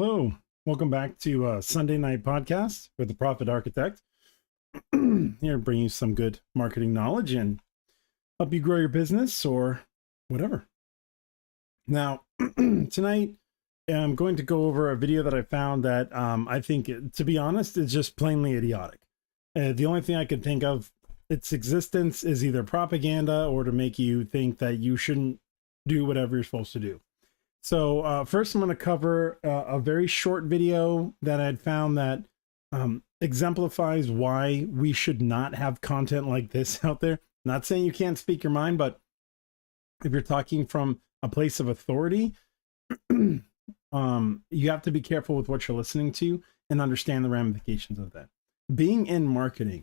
Hello, welcome back to Sunday Night Podcast with the Profit Architect. Here to bring you some good marketing knowledge and help you grow your business or whatever. Now, tonight I'm going to go over a video that I found that I think, to be honest, is just plainly idiotic. The only thing I could think of its existence is either propaganda or to make you think that you shouldn't do whatever you're supposed to do. So first I'm going to cover a very short video that I'd found that exemplifies why we should not have content like this out there. Not saying you can't speak your mind, but if you're talking from a place of authority, you have to be careful with what you're listening to and understand the ramifications of that. Being in marketing,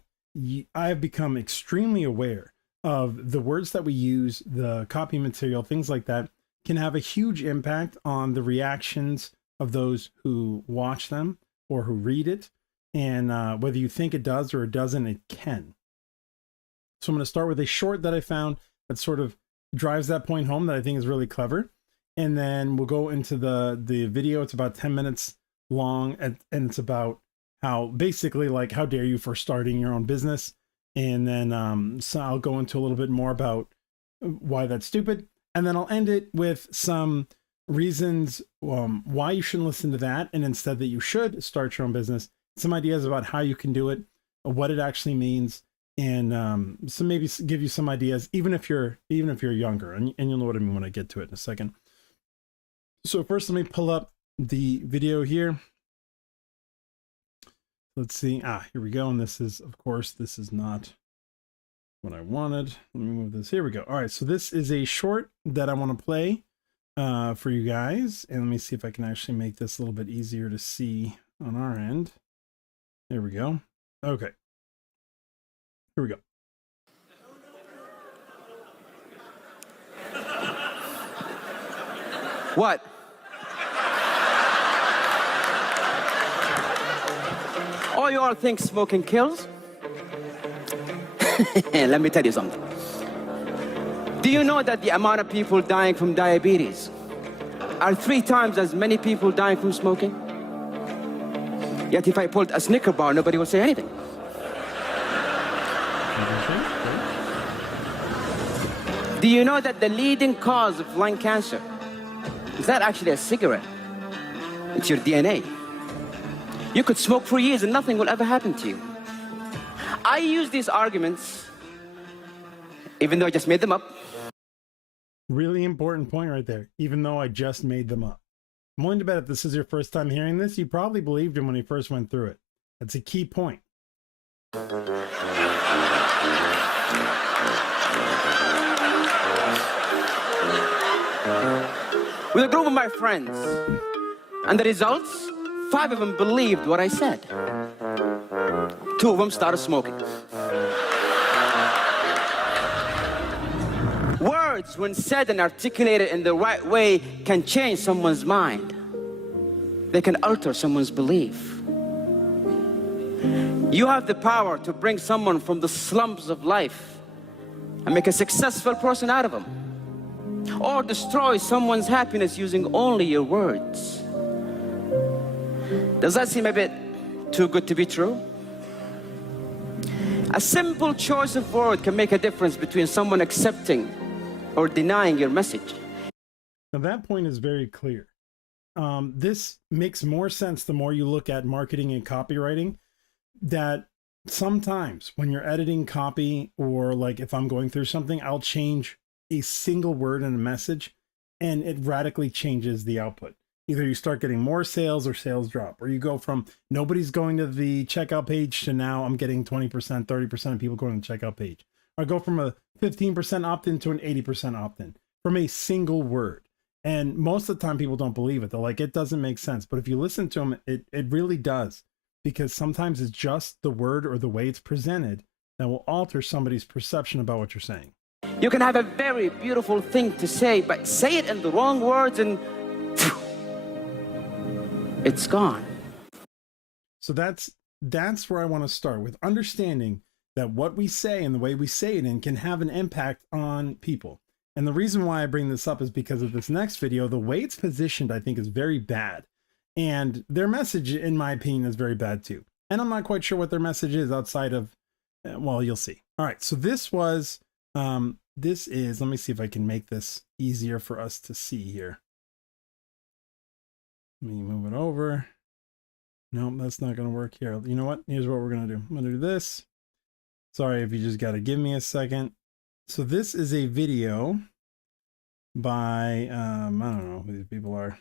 I have become extremely aware of the words that we use, the copy material, things like that, can have a huge impact on the reactions of those who watch them or who read it. And whether you think it does or it doesn't, it can. So I'm going to start with a short that I found that sort of drives that point home that I think is really clever. And then we'll go into the video. It's about 10 minutes long, and it's about how basically like, how dare you for starting your own business. And then so I'll go into a little bit more about why that's stupid. And then I'll end it with some reasons why you shouldn't listen to that, and instead that you should start your own business. Some ideas about how you can do it, what it actually means, and so maybe give you some ideas, even if you're younger, and you'll know what I mean when I get to it in a second. So first, let me pull up the video here. Let's see. Here we go. And this is, of course, this is not what I wanted. Let me move this. Here we go. All right, so this is a short that I want to play for you guys, and let me see if I can actually make this a little bit easier to see on our end. There we go. Okay, here we go. What? Oh, you all think smoking kills? Let me tell you something. Do you know that the amount of people dying from diabetes are 3 times as many people dying from smoking? Yet if I pulled a Snicker bar, nobody would say anything. Do you know that the leading cause of lung cancer is not actually a cigarette? It's your DNA. You could smoke for years and nothing will ever happen to you. I use these arguments, even though I just made them up. Really important point right there. Even though I just made them up. I'm willing to bet if this is your first time hearing this, you probably believed him when he first went through it. That's a key point. With a group of my friends, and the results, 5 of them believed what I said. 2 of them started smoking. Words, when said and articulated in the right way, can change someone's mind. They can alter someone's belief. You have the power to bring someone from the slums of life and make a successful person out of them, or destroy someone's happiness using only your words. Does that seem a bit too good to be true? A simple choice of word can make a difference between someone accepting or denying your message. Now that point is very clear. This makes more sense the more you look at marketing and copywriting, that sometimes when you're editing copy, or like if I'm going through something, I'll change a single word in a message and it radically changes the output. Either you start getting more sales or sales drop, or you go from nobody's going to the checkout page to now I'm getting 20%, 30% of people going to the checkout page. Or I go from a 15% opt-in to an 80% opt-in from a single word. And most of the time people don't believe it. They're like, it doesn't make sense. But if you listen to them, it really does. Because sometimes it's just the word or the way it's presented that will alter somebody's perception about what you're saying. You can have a very beautiful thing to say, but say it in the wrong words and it's gone. So that's where I want to start, with understanding that what we say and the way we say it in can have an impact on people. And the reason why I bring this up is because of this next video. The way it's positioned, I think, is very bad. And their message, in my opinion, is very bad too. And I'm not quite sure what their message is outside of, well, you'll see. All right, so this was, this is, let me see if I can make this easier for us to see here. Let me move it over. No, that's not going to work here. You know what? Here's what we're going to do. I'm going to do this. Sorry if you just got to give me a second. So this is a video by, I don't know who these people are.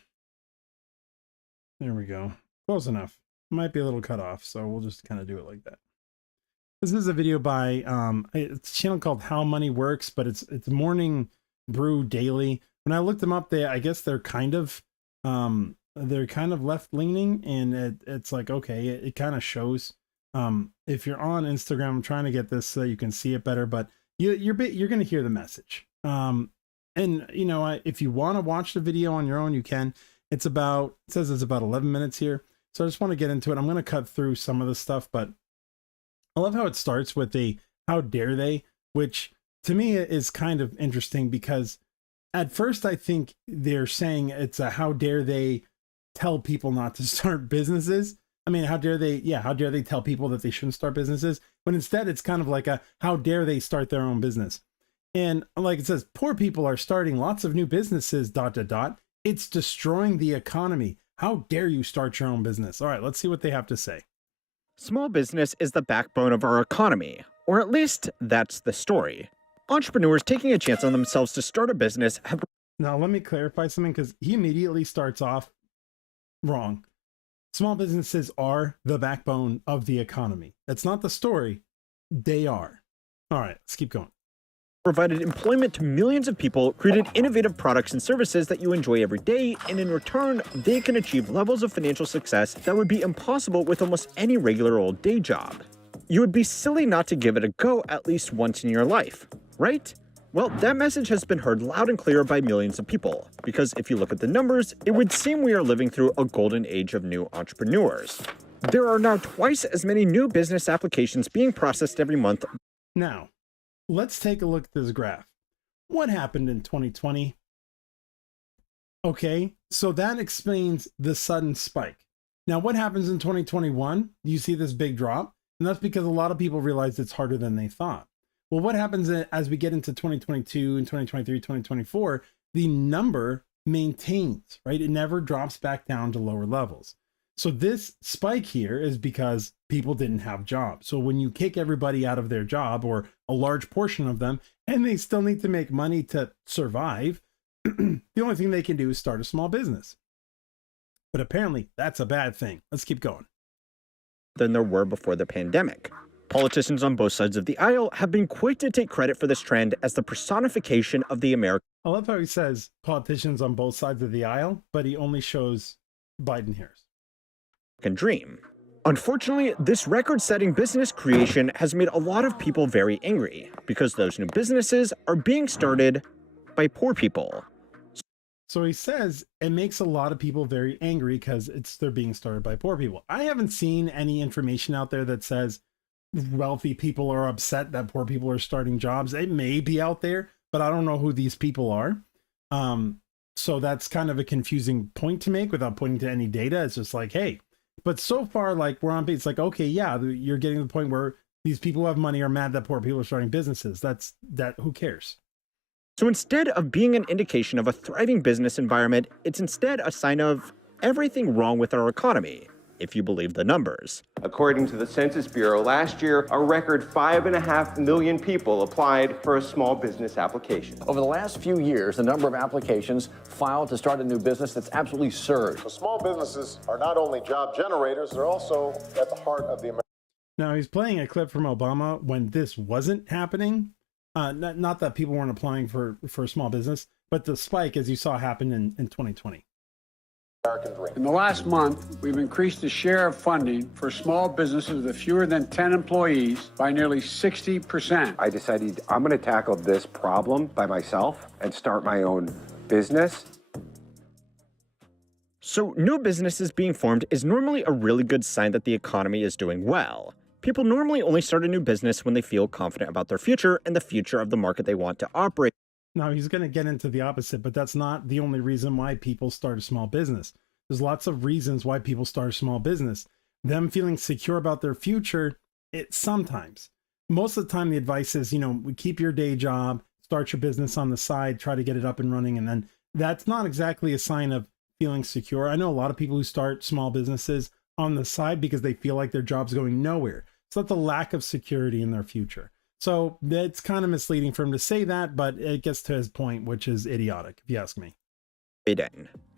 There we go. Close enough. Might be a little cut off, so we'll just kind of do it like that. This is a video by, it's a channel called How Money Works, but it's Morning Brew Daily. When I looked them up, I guess they're kind of left leaning, and it's like, okay, it kind of shows. If you're on Instagram, I'm trying to get this so you can see it better, but you're going to hear the message. And you know, if you want to watch the video on your own, you can. It says it's about 11 minutes here. So I just want to get into it. I'm going to cut through some of the stuff, but I love how it starts with a "how dare they," which to me is kind of interesting, because at first I think they're saying it's a "how dare they tell people not to start businesses." I mean, how dare they tell people that they shouldn't start businesses? But instead it's kind of like a "how dare they start their own business." And like it says, poor people are starting lots of new businesses, ... It's destroying the economy. How dare you start your own business? All right, let's see what they have to say. Small business is the backbone of our economy, or at least that's the story. Entrepreneurs taking a chance on themselves to start a business have... Now, let me clarify something, because he immediately starts off wrong. Small businesses are the backbone of the economy. That's not the story. They are. All right, let's keep going. Provided employment to millions of people, created innovative products and services that you enjoy every day, and in return, they can achieve levels of financial success that would be impossible with almost any regular old day job. You would be silly not to give it a go at least once in your life, right? Well, that message has been heard loud and clear by millions of people, because if you look at the numbers, it would seem we are living through a golden age of new entrepreneurs. There are now twice as many new business applications being processed every month. Now, let's take a look at this graph. What happened in 2020? Okay, so that explains the sudden spike. Now, what happens in 2021? You see this big drop, and that's because a lot of people realized it's harder than they thought. Well, what happens as we get into 2022 and 2023, 2024? The number maintains, right? It never drops back down to lower levels. So this spike here is because people didn't have jobs. So when you kick everybody out of their job, or a large portion of them, and they still need to make money to survive, the only thing they can do is start a small business. But apparently that's a bad thing. Let's keep going. Than there were before the pandemic. Politicians on both sides of the aisle have been quick to take credit for this trend as the personification of the American... I love how he says politicians on both sides of the aisle, but he only shows Biden here. dream. Unfortunately, this record-setting business creation has made a lot of people very angry, because those new businesses are being started by poor people. So he says it makes a lot of people very angry because they're being started by poor people. I haven't seen any information out there that says wealthy people are upset that poor people are starting jobs. It may be out there, but I don't know who these people are. So that's kind of a confusing point to make without pointing to any data. It's just like, hey, but so far, like, we're on, it's like, okay, yeah, you're getting to the point where these people who have money are mad that poor people are starting businesses. Who cares? So instead of being an indication of a thriving business environment, it's instead a sign of everything wrong with our economy, if you believe the numbers. According to the Census Bureau, last year, a record 5.5 million people applied for a small business application. Over the last few years, the number of applications filed to start a new business that's absolutely surged. So small businesses are not only job generators, they're also at the heart of the American. Now, he's playing a clip from Obama when this wasn't happening. Not that people weren't applying for a small business, but the spike, as you saw, happened in 2020. In the last month, we've increased the share of funding for small businesses with fewer than 10 employees by nearly 60%. I decided I'm going to tackle this problem by myself and start my own business. So new businesses being formed is normally a really good sign that the economy is doing well. People normally only start a new business when they feel confident about their future and the future of the market they want to operate. Now, he's going to get into the opposite, but that's not the only reason why people start a small business. There's lots of reasons why people start a small business. Them feeling secure about their future, it sometimes. Most of the time, the advice is, keep your day job, start your business on the side, try to get it up and running. And then that's not exactly a sign of feeling secure. I know a lot of people who start small businesses on the side because they feel like their job's going nowhere. So that's a lack of security in their future. So that's kind of misleading for him to say that, but it gets to his point, which is idiotic, if you ask me.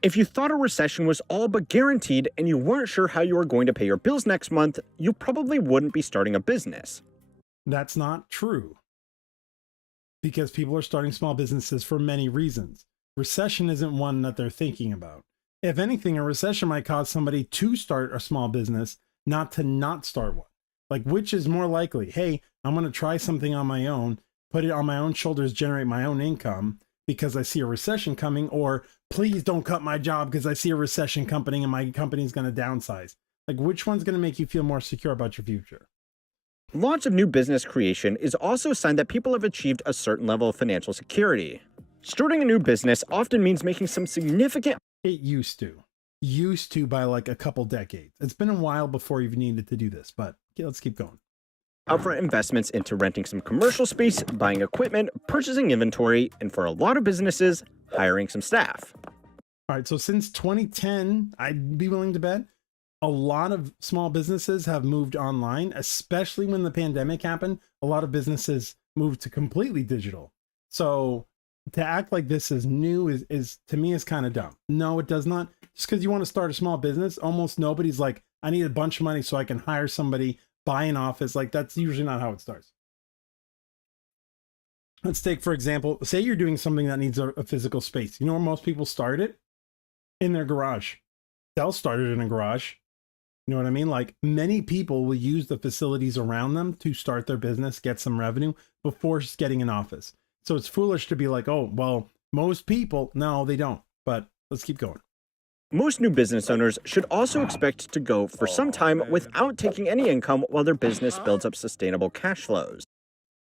If you thought a recession was all but guaranteed and you weren't sure how you were going to pay your bills next month, you probably wouldn't be starting a business. That's not true, because people are starting small businesses for many reasons. Recession isn't one that they're thinking about. If anything, a recession might cause somebody to start a small business, not to not start one. Like, which is more likely? Hey, I'm going to try something on my own, put it on my own shoulders, generate my own income because I see a recession coming, or please don't cut my job because I see a recession coming and my company's going to downsize. Like, which one's going to make you feel more secure about your future? Lots of new business creation is also a sign that people have achieved a certain level of financial security. Starting a new business often means making some significant... It used to by like a couple decades. It's been a while before you've needed to do this, but let's keep going. Upfront investments into renting some commercial space, buying equipment, purchasing inventory, and for a lot of businesses, hiring some staff. All right, so since 2010, I'd be willing to bet a lot of small businesses have moved online, especially when the pandemic happened. A lot of businesses moved to completely digital. So to act like this is new is to me is kind of dumb. No, it does not. Just because you want to start a small business, almost nobody's like, I need a bunch of money so I can hire somebody, buy an office. Like, that's usually not how it starts. Let's take, for example, say you're doing something that needs a physical space. You know where most people start it? In their garage. They'll start it in a garage. You know what I mean? Like, many people will use the facilities around them to start their business, get some revenue before just getting an office. So it's foolish to be like, oh, well, most people, no, they don't. But let's keep going. Most new business owners should also expect to go for some time without taking any income while their business builds up sustainable cash flows.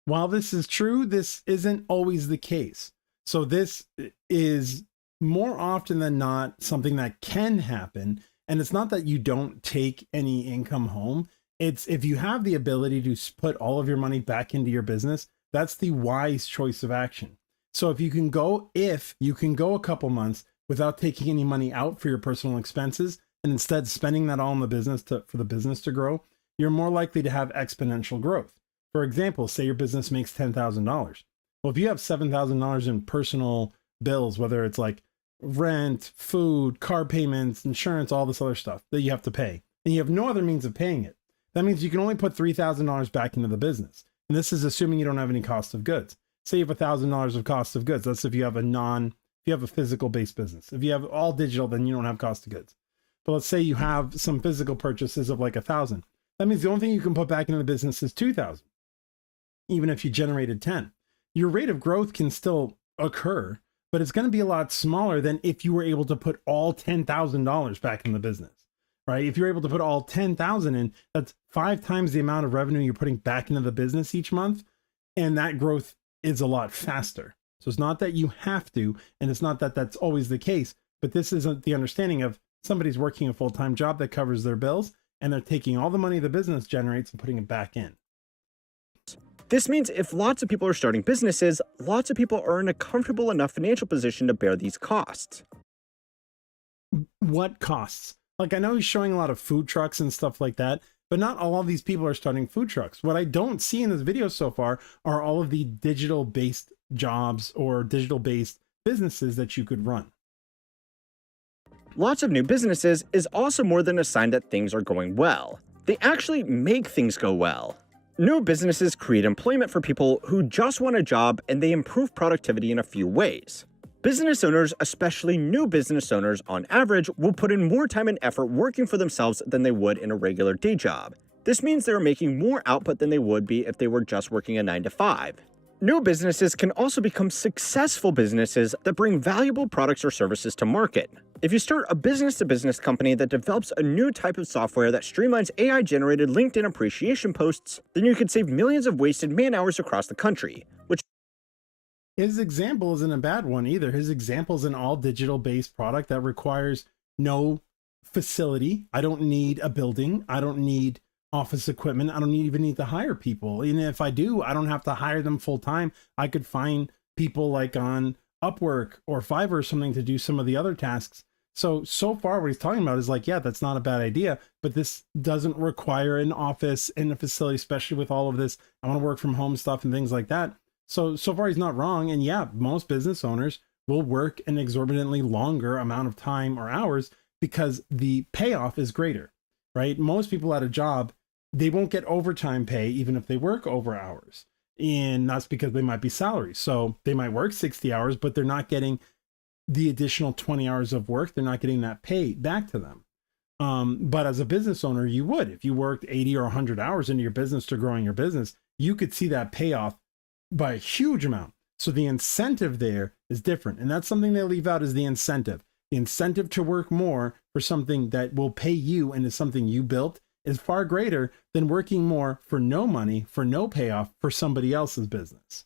While this is true, this isn't always the case. So this is more often than not something that can happen. And it's not that you don't take any income home. It's if you have the ability to put all of your money back into your business, that's the wise choice of action. So if you can go a couple months without taking any money out for your personal expenses and instead spending that all in the business for the business to grow, you're more likely to have exponential growth. For example, say your business makes $10,000. Well, if you have $7,000 in personal bills, whether it's like rent, food, car payments, insurance, all this other stuff that you have to pay, and you have no other means of paying it, that means you can only put $3,000 back into the business. And this is assuming you don't have any cost of goods. Say you have $1,000 of cost of goods. That's if you have a physical based business. If you have all digital, then you don't have cost of goods. But let's say you have some physical purchases of like 1,000. That means the only thing you can put back into the business is 2,000. Even if you generated 10, your rate of growth can still occur, but it's going to be a lot smaller than if you were able to put all $10,000 back in the business, right? If you're able to put all 10,000 in, that's 5 times the amount of revenue you're putting back into the business each month. And that growth is a lot faster. So it's not that you have to, and it's not that that's always the case, but this isn't the understanding of somebody's working a full-time job that covers their bills, and they're taking all the money the business generates and putting it back in. This means if lots of people are starting businesses, lots of people are in a comfortable enough financial position to bear these costs. What costs? Like, I know he's showing a lot of food trucks and stuff like that, but not all of these people are starting food trucks. What I don't see in this video so far are all of the digital-based jobs or digital-based businesses that you could run. Lots of new businesses is also more than a sign that things are going well. They actually make things go well. New businesses create employment for people who just want a job, and they improve productivity in a few ways. Business owners, especially new business owners on average, will put in more time and effort working for themselves than they would in a regular day job. This means they're making more output than they would be if they were just working a 9-to-5. New businesses can also become successful businesses that bring valuable products or services to market. If you start a business-to-business company that develops a new type of software that streamlines AI-generated LinkedIn appreciation posts, then you could save millions of wasted man-hours across the country, which... His example isn't a bad one either. His example is an all digital-based product that requires no facility. I don't need a building. I don't need office equipment. I don't even need to hire people. And if I do, I don't have to hire them full time. I could find people like on Upwork or Fiverr or something to do some of the other tasks. So far what he's talking about is like, yeah, that's not a bad idea, but this doesn't require an office and a facility, especially with all of this. I want to work from home stuff and things like that. So far he's not wrong. And yeah, most business owners will work an exorbitantly longer amount of time or hours because the payoff is greater, right? Most people at a job, they won't get overtime pay even if they work over hours. And that's because they might be salaried. So they might work 60 hours, but they're not getting the additional 20 hours of work. They're not getting that pay back to them. But as a business owner, you would. If you worked 80 or 100 hours into your business to growing your business, you could see that payoff by a huge amount. So the incentive there is different. And that's something they leave out, is the incentive. The incentive to work more for something that will pay you and is something you built is far greater than working more for no money, for no payoff for somebody else's business.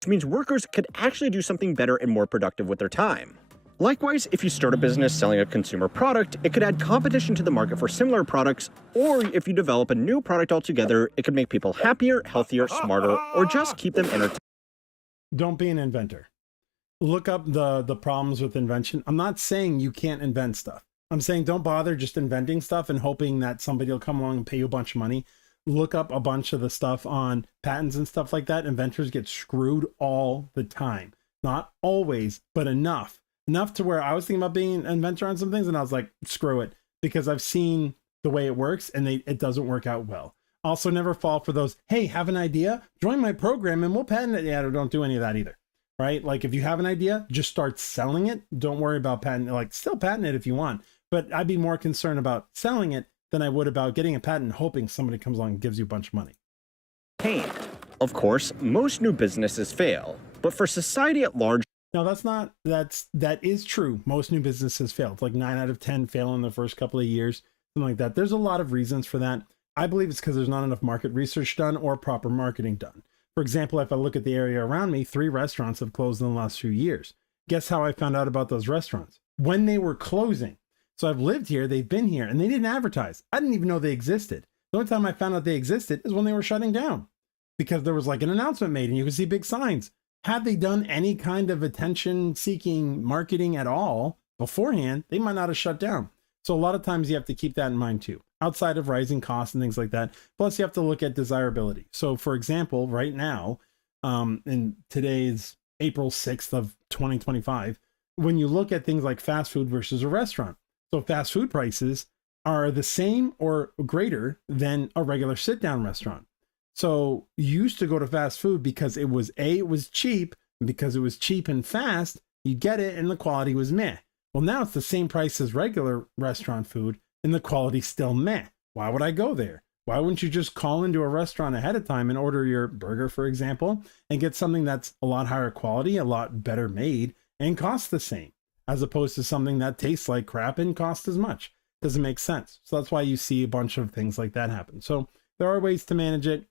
Which means workers could actually do something better and more productive with their time. Likewise, if you start a business selling a consumer product, it could add competition to the market for similar products, or if you develop a new product altogether, it could make people happier, healthier, smarter, or just keep them entertained. Don't be an inventor. Look up the problems with invention. I'm not saying you can't invent stuff. I'm saying don't bother just inventing stuff and hoping that somebody will come along and pay you a bunch of money. Look up a bunch of the stuff on patents and stuff like that. Inventors get screwed all the time. Not always, but enough to where I was thinking about being an inventor on some things and I was like, screw it, because I've seen the way it works and it doesn't work out well. Also, never fall for those, hey, have an idea, join my program and we'll patent it. Yeah, don't do any of that either, right? Like if you have an idea, just start selling it. Don't worry about patent, like still patent it if you want, but I'd be more concerned about selling it than I would about getting a patent, hoping somebody comes along and gives you a bunch of money. Of course, most new businesses fail, but for society at large, no, that is true. Most new businesses fail. It's like 9 out of 10 fail in the first couple of years, something like that. There's a lot of reasons for that. I believe it's because there's not enough market research done or proper marketing done. For example, if I look at the area around me, 3 restaurants have closed in the last few years. Guess how I found out about those restaurants? When they were closing. So I've lived here, they've been here, and they didn't advertise. I didn't even know they existed. The only time I found out they existed is when they were shutting down, because there was like an announcement made and you could see big signs. Had they done any kind of attention-seeking marketing at all beforehand, they might not have shut down. So a lot of times you have to keep that in mind too, outside of rising costs and things like that. Plus you have to look at desirability. So for example, right now, in today's April 6th of 2025, when you look at things like fast food versus a restaurant, so fast food prices are the same or greater than a regular sit-down restaurant. So you used to go to fast food because it was cheap, and because it was cheap and fast, you get it and the quality was meh. Well, now it's the same price as regular restaurant food and the quality's still meh. Why would I go there? Why wouldn't you just call into a restaurant ahead of time and order your burger, for example, and get something that's a lot higher quality, a lot better made, and costs the same, as opposed to something that tastes like crap and costs as much? Doesn't make sense. So that's why you see a bunch of things like that happen. So there are ways to manage it.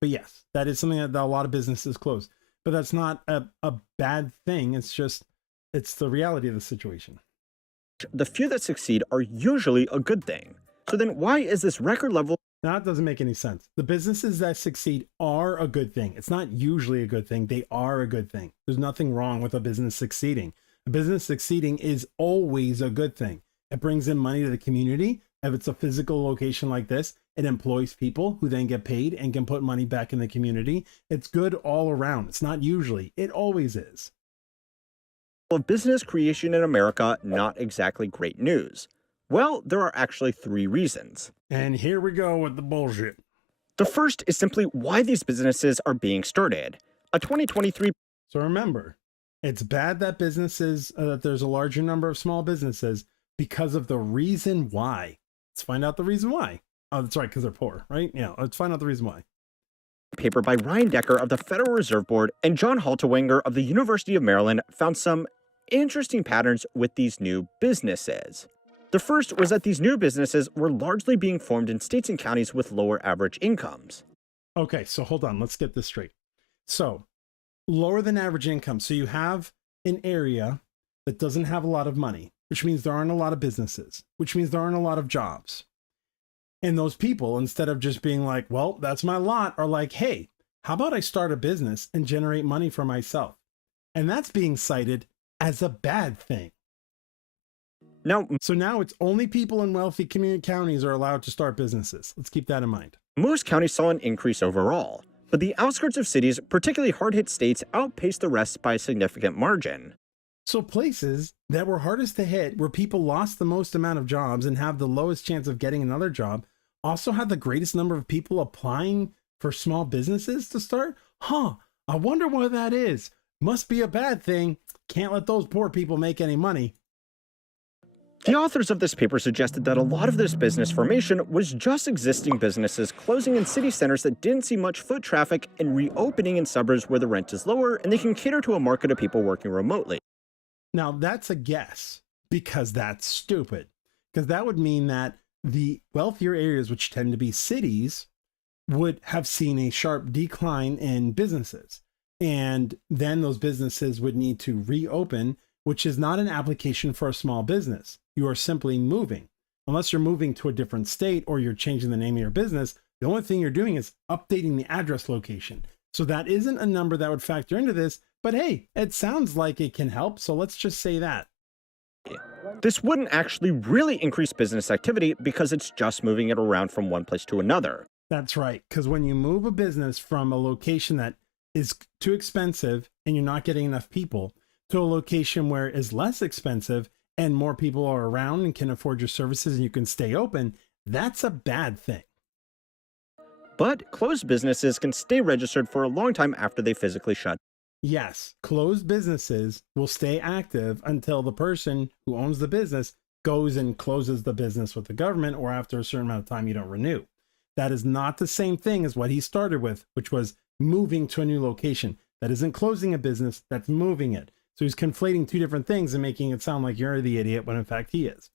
But yes, that is something that a lot of businesses close. But that's not a bad thing. It's just, it's the reality of the situation. The few that succeed are usually a good thing. So then why is this record level? Now, that doesn't make any sense. The businesses that succeed are a good thing. It's not usually a good thing. They are a good thing. There's nothing wrong with a business succeeding. A business succeeding is always a good thing. It brings in money to the community. If it's a physical location like this, it employs people who then get paid and can put money back in the community. It's good all around. It's not usually, it always is. Of business creation in America, not exactly great news. Well, there are actually 3 reasons. And here we go with the bullshit. The first is simply why these businesses are being started. A 2023. So remember, it's bad that businesses, that there's a larger number of small businesses because of the reason why. Let's find out the reason why. Oh, that's right, because they're poor, right? Yeah, let's find out the reason why. Paper by Ryan Decker of the Federal Reserve Board and John Haltewanger of the University of Maryland found some interesting patterns with these new businesses. The first was that these new businesses were largely being formed in states and counties with lower average incomes. Okay, so hold on, let's get this straight. So, lower than average income. So you have an area that doesn't have a lot of money. which means there aren't a lot of businesses, which means there aren't a lot of jobs. And those people, instead of just being like, well, that's my lot, are like, hey, how about I start a business and generate money for myself? And that's being cited as a bad thing. So now it's only people in wealthy community counties are allowed to start businesses. Let's keep that in mind. Most counties saw an increase overall, but the outskirts of cities, particularly hard-hit states, outpaced the rest by a significant margin. So places that were hardest to hit, where people lost the most amount of jobs and have the lowest chance of getting another job, also had the greatest number of people applying for small businesses to start? I wonder why that is. Must be a bad thing. Can't let those poor people make any money. The authors of this paper suggested that a lot of this business formation was just existing businesses closing in city centers that didn't see much foot traffic and reopening in suburbs where the rent is lower and they can cater to a market of people working remotely. Now, that's a guess, because that's stupid. Because that would mean that the wealthier areas, which tend to be cities, would have seen a sharp decline in businesses. And then those businesses would need to reopen, which is not an application for a small business. You are simply moving. Unless you're moving to a different state or you're changing the name of your business, the only thing you're doing is updating the address location. So that isn't a number that would factor into this, but hey, it sounds like it can help, so let's just say that. This wouldn't actually really increase business activity because it's just moving it around from one place to another. That's right, because when you move a business from a location that is too expensive and you're not getting enough people to a location where it is less expensive and more people are around and can afford your services and you can stay open, that's a bad thing. But closed businesses can stay registered for a long time after they physically shut. Yes, closed businesses will stay active until the person who owns the business goes and closes the business with the government, or after a certain amount of time you don't renew. That is not the same thing as what he started with, which was moving to a new location. That isn't closing a business, that's moving it. So he's conflating two different things and making it sound like you're the idiot when in fact he is.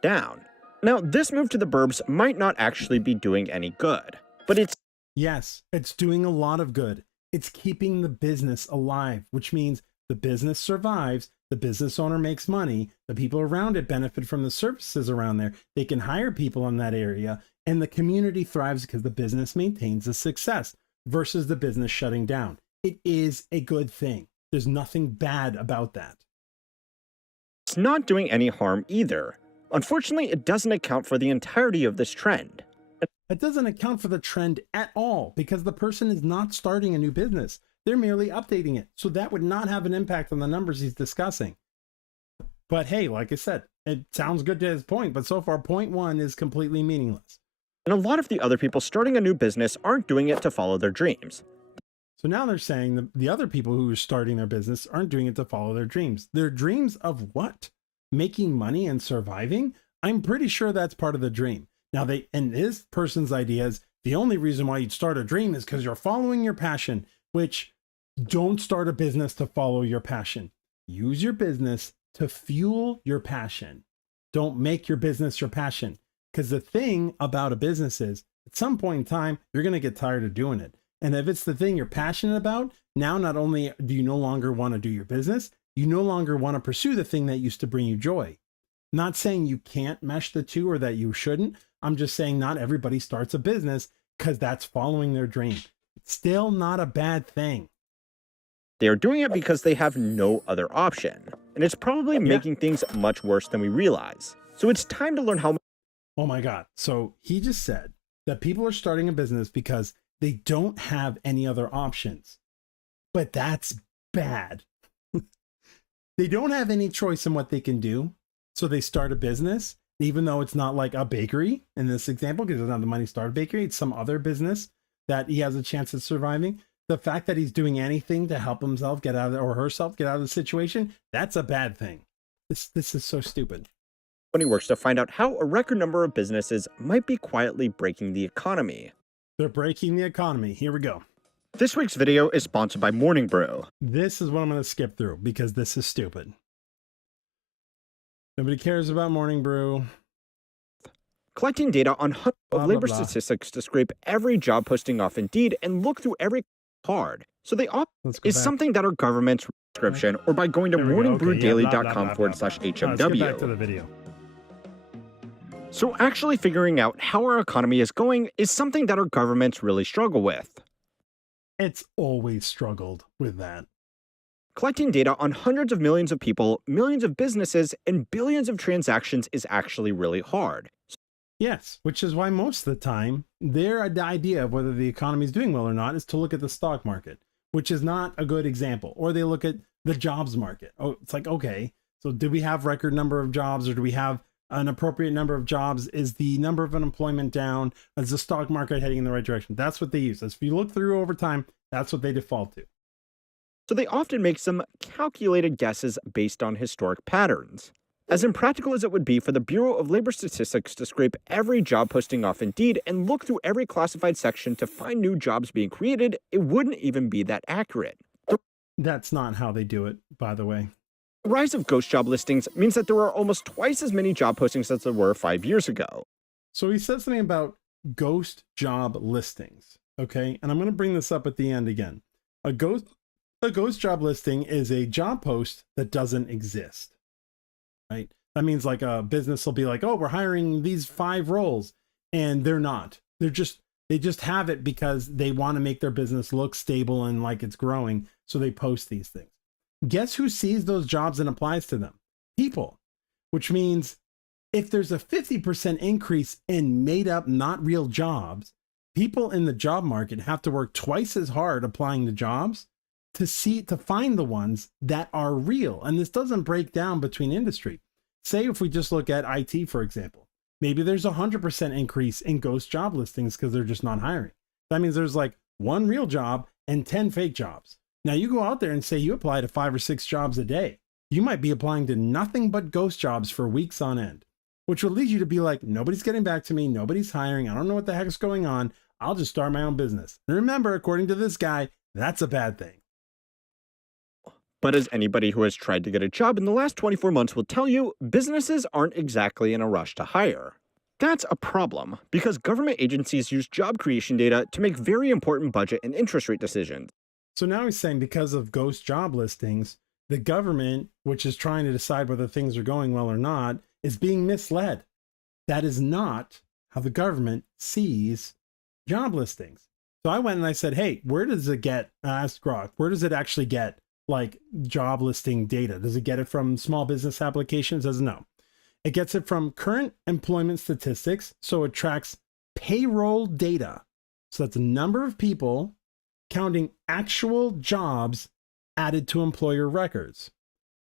Down. Now, this move to the burbs might not actually be doing any good, but it's... Yes, it's doing a lot of good. It's keeping the business alive, which means the business survives, the business owner makes money, the people around it benefit from the services around there. They can hire people in that area, and the community thrives because the business maintains the success versus the business shutting down. It is a good thing. There's nothing bad about that. It's not doing any harm either. Unfortunately, it doesn't account for the entirety of this trend. It doesn't account for the trend at all because the person is not starting a new business. They're merely updating it. So that would not have an impact on the numbers he's discussing. But hey, like I said, it sounds good to his point, but so far point one is completely meaningless. And a lot of the other people starting a new business aren't doing it to follow their dreams. So now they're saying the other people who are starting their business aren't doing it to follow their dreams. Their dreams of what? Making money and surviving? I'm pretty sure that's part of the dream. Now and this person's idea is the only reason why you'd start a dream is because you're following your passion, which don't start a business to follow your passion. Use your business to fuel your passion. Don't make your business your passion. Because the thing about a business is at some point in time, you're going to get tired of doing it. And if it's the thing you're passionate about, now not only do you no longer want to do your business, you no longer want to pursue the thing that used to bring you joy. Not saying you can't mesh the two or that you shouldn't. I'm just saying not everybody starts a business because that's following their dream. It's still not a bad thing. They are doing it because they have no other option. And it's probably making things much worse than we realize. So it's time to learn how... Oh my God. So he just said that people are starting a business because they don't have any other options. But that's bad. They don't have any choice in what they can do. So they start a business, even though it's not like a bakery in this example, because he doesn't have the money to start a bakery. It's some other business that he has a chance of surviving. The fact that he's doing anything to help himself get out of or herself get out of the situation, that's a bad thing. This is so stupid. When he works to find out how a record number of businesses might be quietly breaking the economy. They're breaking the economy. Here we go. This week's video is sponsored by Morning Brew. This is what I'm going to skip through because this is stupid. Nobody cares about Morning Brew. Collecting data on hundreds of labor blah. statistics to scrape every job posting off Indeed and look through every card. So the op Let's go is back. something that our government's description, or by going to There we go. Okay, yeah, blah, blah, blah, blah, blah. morningbrewdaily.com/HMW. Let's get back to the video. So actually figuring out how our economy is going is something that our governments really struggle with. It's always struggled with that. Collecting data on hundreds of millions of people, millions of businesses, and billions of transactions is actually really hard. Yes, which is why most of the time, the idea of whether the economy is doing well or not is to look at the stock market, which is not a good example. Or they look at the jobs market. Oh, it's like, okay, so do we have record number of jobs, or do we have an appropriate number of jobs? Is the number of unemployment down? Is the stock market heading in the right direction? That's what they use. If you look through over time, that's what they default to. So they often make some calculated guesses based on historic patterns. As impractical as it would be for the Bureau of Labor Statistics to scrape every job posting off Indeed and look through every classified section to find new jobs being created, it wouldn't even be that accurate. That's not how they do it, by the way. The rise of ghost job listings means that there are almost twice as many job postings as there were 5 years ago. So he said something about ghost job listings. Okay. And I'm going to bring this up at the end again. A ghost job listing is a job post that doesn't exist. Right? That means like a business will be like, oh, we're hiring these 5 roles, and they're not. They just have it because they want to make their business look stable and like it's growing. So they post these things. Guess who sees those jobs and applies to them? People, which means if there's a 50% increase in made up, not real jobs, people in the job market have to work twice as hard applying to jobs to find the ones that are real. And this doesn't break down between industry. Say if we just look at IT, for example, maybe there's 100% increase in ghost job listings because they're just not hiring. That means there's like 1 real job and 10 fake jobs. Now you go out there and say you apply to 5 or 6 jobs a day. You might be applying to nothing but ghost jobs for weeks on end, which will lead you to be like, nobody's getting back to me. Nobody's hiring. I don't know what the heck's going on. I'll just start my own business. And remember, according to this guy, that's a bad thing. But as anybody who has tried to get a job in the last 24 months will tell you, businesses aren't exactly in a rush to hire. That's a problem, because government agencies use job creation data to make very important budget and interest rate decisions. So now he's saying because of ghost job listings, the government, which is trying to decide whether things are going well or not, is being misled. That is not how the government sees job listings. So I went and I said, hey, where does it get, I asked Grok, where does it actually get like job listing data? Does it get it from small business applications? Says no. It gets it from current employment statistics. So it tracks payroll data. So that's a number of people counting actual jobs added to employer records,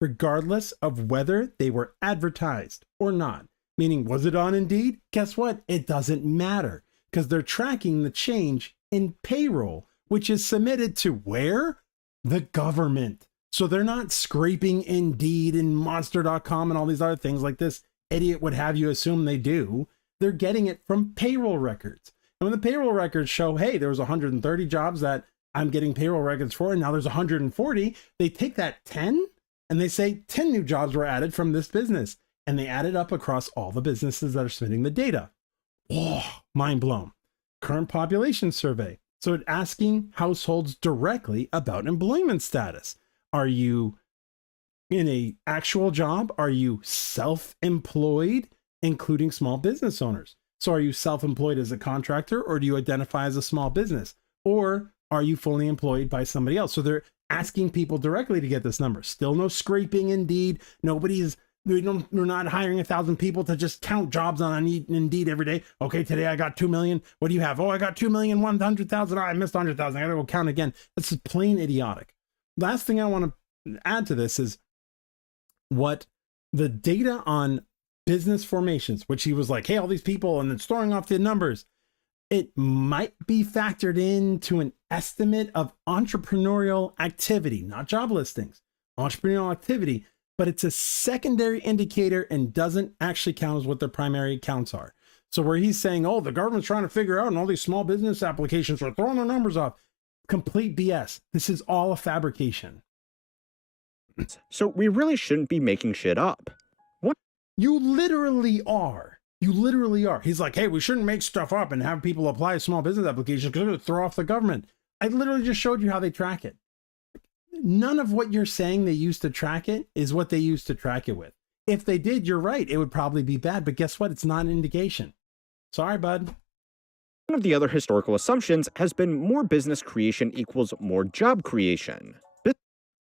regardless of whether they were advertised or not. Meaning, was it on Indeed? Guess what? It doesn't matter because they're tracking the change in payroll, which is submitted to where? The government. So they're not scraping Indeed and Monster.com and all these other things like this idiot would have you assume they do. They're getting it from payroll records. And when the payroll records show, hey, there was 130 jobs that I'm getting payroll records for, and now there's 140, they take that 10 and they say 10 new jobs were added from this business. And they add it up across all the businesses that are submitting the data. Oh, mind blown. Current population survey. So it's asking households directly about employment status. Are you in a actual job? Are you self-employed, including small business owners? So are you self-employed as a contractor, or do you identify as a small business? Or are you fully employed by somebody else? So they're asking people directly to get this number. Still no scraping Indeed. We're not hiring 1,000 people to just count jobs on Indeed every day. Okay, today I got 2 million. What do you have? Oh, I got 2,100,000. I missed 100,000. I gotta go count again. This is plain idiotic. Last thing I want to add to this is what the data on business formations, which he was like, hey, all these people, and then storing off the numbers. It might be factored into an estimate of entrepreneurial activity, not job listings, entrepreneurial activity. But it's a secondary indicator and doesn't actually count as what their primary counts are. So where he's saying, oh, the government's trying to figure out and all these small business applications are throwing their numbers off. Complete BS. This is all a fabrication. So we really shouldn't be making shit up. What? You literally are. You literally are. He's like, hey, we shouldn't make stuff up and have people apply small business applications because they're going to throw off the government. I literally just showed you how they track it. None of what you're saying they used to track it is what they used to track it with. If they did, you're right, it would probably be bad, but guess what? It's not an indication. Sorry, bud. One of the other historical assumptions has been more business creation equals more job creation.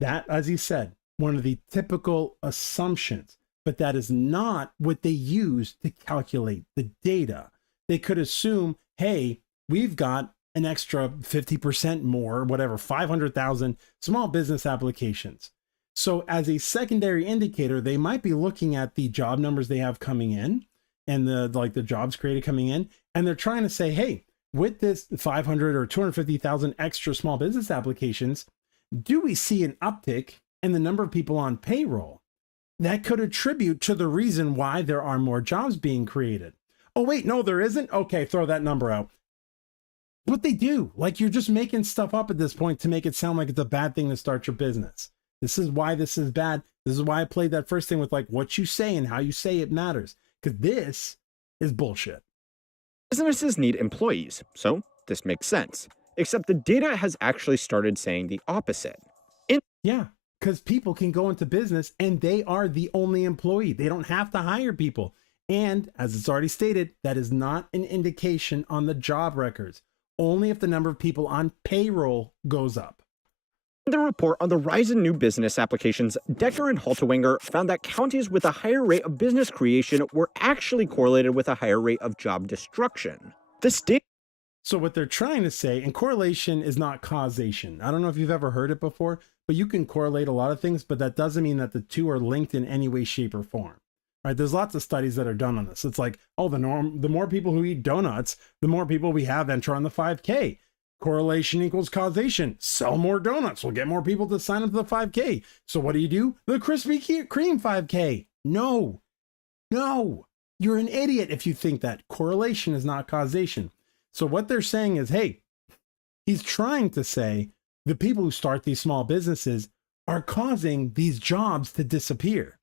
That, as he said, one of the typical assumptions, but that is not what they use to calculate the data. They could assume, hey, we've got an extra 50% more, whatever, 500,000 small business applications. So as a secondary indicator, they might be looking at the job numbers they have coming in and the jobs created coming in. And they're trying to say, hey, with this 500 or 250,000 extra small business applications, do we see an uptick in the number of people on payroll that could attribute to the reason why there are more jobs being created? Oh, wait, no, there isn't. Okay, throw that number out. What they do, like, you're just making stuff up at this point to make it sound like it's a bad thing to start your business. This is why this is bad. This is why I played that first thing with like what you say and how you say it matters, because this is bullshit. Businesses need employees, so this makes sense. Except the data has actually started saying the opposite. Yeah, because people can go into business and they are the only employee. They don't have to hire people. And as it's already stated, that is not an indication on the job records. Only if the number of people on payroll goes up. In the report on the rise in new business applications, Decker and Haltewanger found that counties with a higher rate of business creation were actually correlated with a higher rate of job destruction. So what they're trying to say, and correlation is not causation. I don't know if you've ever heard it before, but you can correlate a lot of things, but that doesn't mean that the two are linked in any way, shape, or form. Right? There's lots of studies that are done on this. It's like, oh, the more people who eat donuts, the more people we have enter on the 5K. Correlation equals causation. Sell more donuts. We'll get more people to sign up to the 5K. So what do? The Krispy Kreme 5K. No, you're an idiot if you think that. Correlation is not causation. So what they're saying is, hey, he's trying to say the people who start these small businesses are causing these jobs to disappear.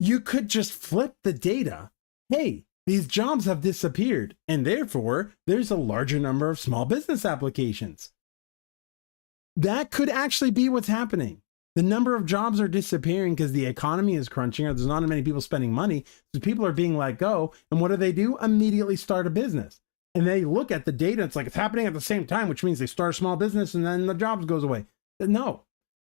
You could just flip the data. Hey, these jobs have disappeared, and therefore there's a larger number of small business applications. That could actually be what's happening. The number of jobs are disappearing because the economy is crunching, or there's not many people spending money, so people are being let go. And what do? Immediately start a business. And they look at the data, it's like it's happening at the same time, which means they start a small business and then the jobs goes away. No.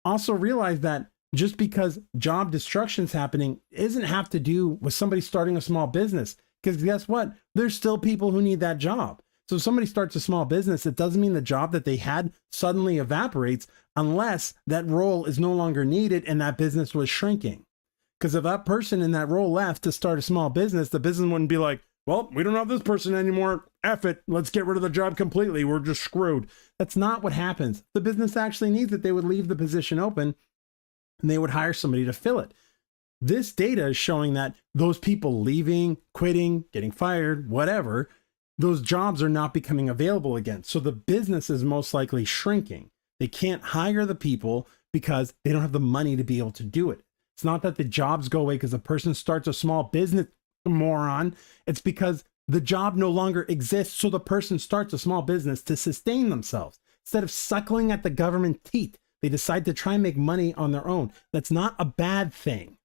Also realize that just because job destruction's happening doesn't have to do with somebody starting a small business. Because guess what? There's still people who need that job. So if somebody starts a small business, it doesn't mean the job that they had suddenly evaporates unless that role is no longer needed and that business was shrinking. Because if that person in that role left to start a small business, the business wouldn't be like, well, we don't have this person anymore. F it. Let's get rid of the job completely. We're just screwed. That's not what happens. If the business actually needs it, they would leave the position open and they would hire somebody to fill it. This data is showing that those people leaving, quitting, getting fired, whatever, those jobs are not becoming available again. So the business is most likely shrinking. They can't hire the people because they don't have the money to be able to do it. It's not that the jobs go away because a person starts a small business, moron. It's because the job no longer exists. So the person starts a small business to sustain themselves. Instead of suckling at the government teat, they decide to try and make money on their own. That's not a bad thing.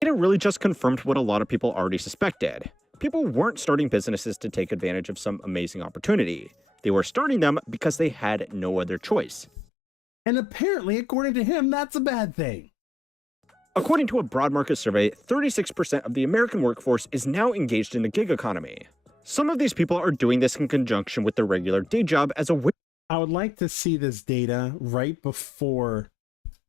It really just confirmed what a lot of people already suspected. People weren't starting businesses to take advantage of some amazing opportunity. They were starting them because they had no other choice. And apparently, according to him, that's a bad thing. According to a broad market survey, 36% of the American workforce is now engaged in the gig economy. Some of these people are doing this in conjunction with their regular day job as a way. I would like to see this data right before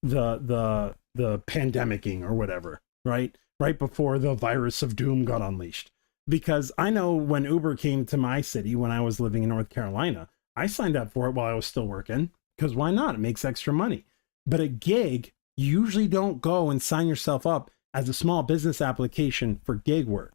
the pandemicing or whatever, right before the virus of doom got unleashed. Because I know when Uber came to my city when I was living in North Carolina, I signed up for it while I was still working, because why not? It makes extra money. But a gig, you usually don't go and sign yourself up as a small business application for gig work.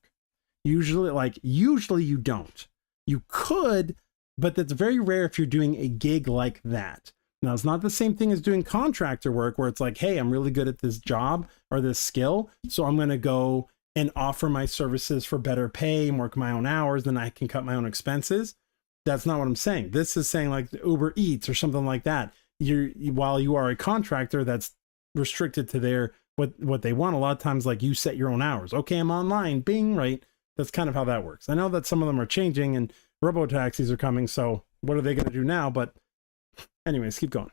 Usually you don't. You could, but that's very rare if you're doing a gig like that. Now, it's not the same thing as doing contractor work where it's like, hey, I'm really good at this job or this skill, so I'm going to go and offer my services for better pay and work my own hours, then I can cut my own expenses. That's not what I'm saying. This is saying like Uber Eats or something like that. While you are a contractor, that's restricted to their what they want. A lot of times, like you set your own hours. Okay, I'm online. Bing, right? That's kind of how that works. I know that some of them are changing and robo taxis are coming. So what are they going to do now? But anyways, keep going.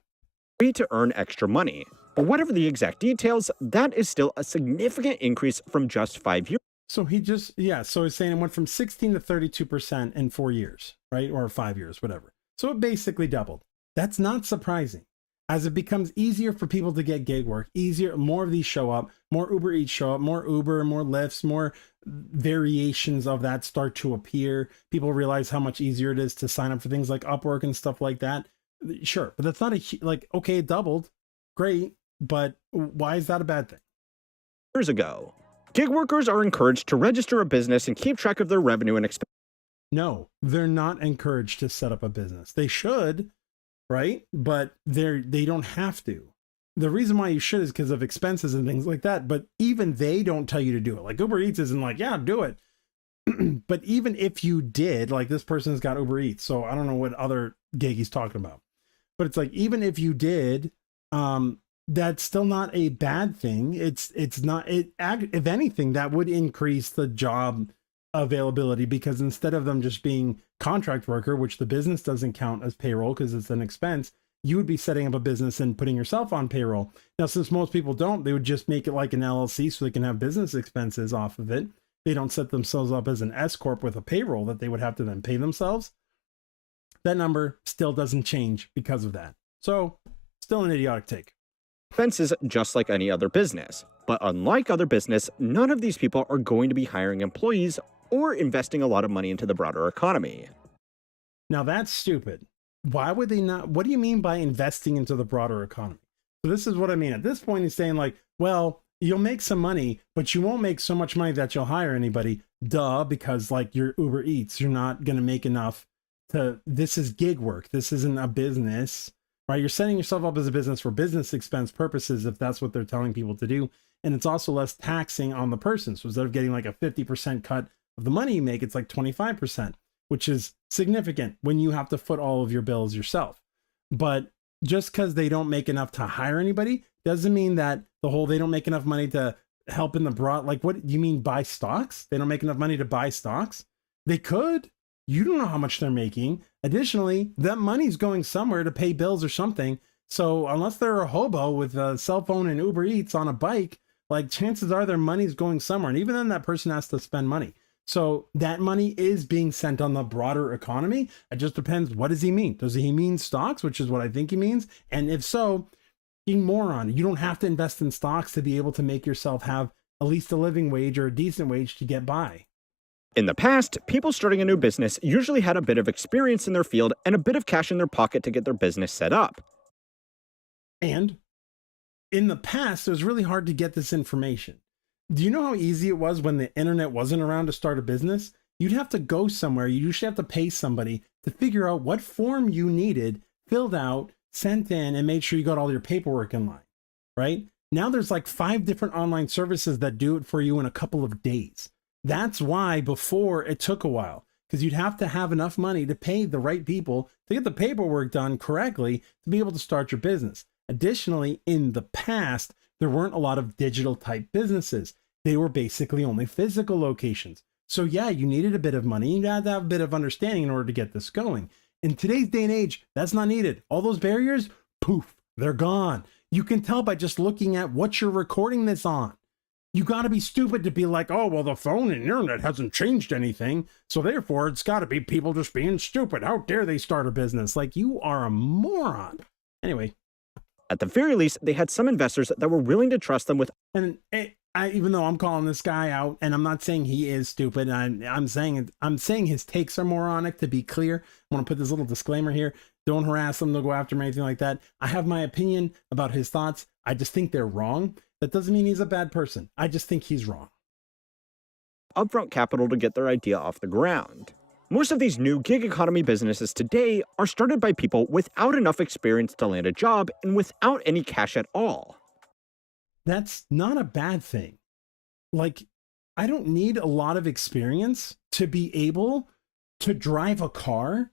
Way to earn extra money. But whatever the exact details, that is still a significant increase from just 5 years. So so he's saying it went from 16 to 32% in 4 years, right? Or 5 years, whatever. So it basically doubled. That's not surprising. As it becomes easier for people to get gig work, more of these show up, more Uber Eats show up, more Uber, more Lyfts, more variations of that start to appear. People realize how much easier it is to sign up for things like Upwork and stuff like that. Sure, but that's not okay, it doubled. Great, but why is that a bad thing? Years ago, gig workers are encouraged to register a business and keep track of their revenue and expenses. No, they're not encouraged to set up a business. They should, right? But they don't have to. The reason why you should is because of expenses and things like that. But even they don't tell you to do it. Like Uber Eats isn't like, yeah, do it. But even if you did, like this person's got Uber Eats, so I don't know what other gig he's talking about. But it's like, even if you did, that's still not a bad thing. It's not, if anything, that would increase the job availability, because instead of them just being contract worker, which the business doesn't count as payroll because it's an expense, you would be setting up a business and putting yourself on payroll. Now, since most people don't, they would just make it like an LLC so they can have business expenses off of it. They don't set themselves up as an S corp with a payroll that they would have to then pay themselves. That number still doesn't change because of that. So still an idiotic take. Expenses just like any other business. But unlike other business, none of these people are going to be hiring employees or investing a lot of money into the broader economy. Now that's stupid. Why would they not? What do you mean by investing into the broader economy? So this is what I mean. At this point, he's saying like, well, you'll make some money, but you won't make so much money that you'll hire anybody. Duh, because like you're Uber Eats, you're not going to make enough this is gig work. This isn't a business, right? You're setting yourself up as a business for business expense purposes, if that's what they're telling people to do. And it's also less taxing on the person. So instead of getting like a 50% cut of the money you make, it's like 25%, which is significant when you have to foot all of your bills yourself. But just because they don't make enough to hire anybody doesn't mean that they don't make enough money to help in the broad, like what you mean buy stocks? They don't make enough money to buy stocks? They could. You don't know how much they're making. Additionally, that money's going somewhere to pay bills or something. So unless they're a hobo with a cell phone and Uber Eats on a bike, like chances are their money's going somewhere. And even then that person has to spend money. So that money is being sent on the broader economy. It just depends. What does he mean? Does he mean stocks, which is what I think he means? And if so, you moron. You don't have to invest in stocks to be able to make yourself have at least a living wage or a decent wage to get by. In the past, people starting a new business usually had a bit of experience in their field and a bit of cash in their pocket to get their business set up. And in the past, it was really hard to get this information. Do you know how easy it was when the internet wasn't around to start a business? You'd have to go somewhere. You usually have to pay somebody to figure out what form you needed, filled out, sent in, and made sure you got all your paperwork in line, right? Now there's like 5 different online services that do it for you in a couple of days. That's why before it took a while, because you'd have to have enough money to pay the right people to get the paperwork done correctly to be able to start your business. Additionally, in the past, there weren't a lot of digital type businesses. They were basically only physical locations. So yeah, you needed a bit of money. You had to have a bit of understanding in order to get this going. In today's day and age, that's not needed. All those barriers, poof, they're gone. You can tell by just looking at what you're recording this on. You got to be stupid to be like, oh, well, the phone and internet hasn't changed anything, so therefore it's got to be people just being stupid. How dare they start a business? Like, you are a moron. Anyway. At the very least, they had some investors that were willing to trust them with. And even though I'm calling this guy out, and I'm not saying he is stupid, I'm saying his takes are moronic, to be clear. I want to put this little disclaimer here. Don't harass him, don't go after him, anything like that. I have my opinion about his thoughts. I just think they're wrong. That doesn't mean he's a bad person. I just think he's wrong. Upfront capital to get their idea off the ground. Most of these new gig economy businesses today are started by people without enough experience to land a job and without any cash at all. That's not a bad thing. Like, I don't need a lot of experience to be able to drive a car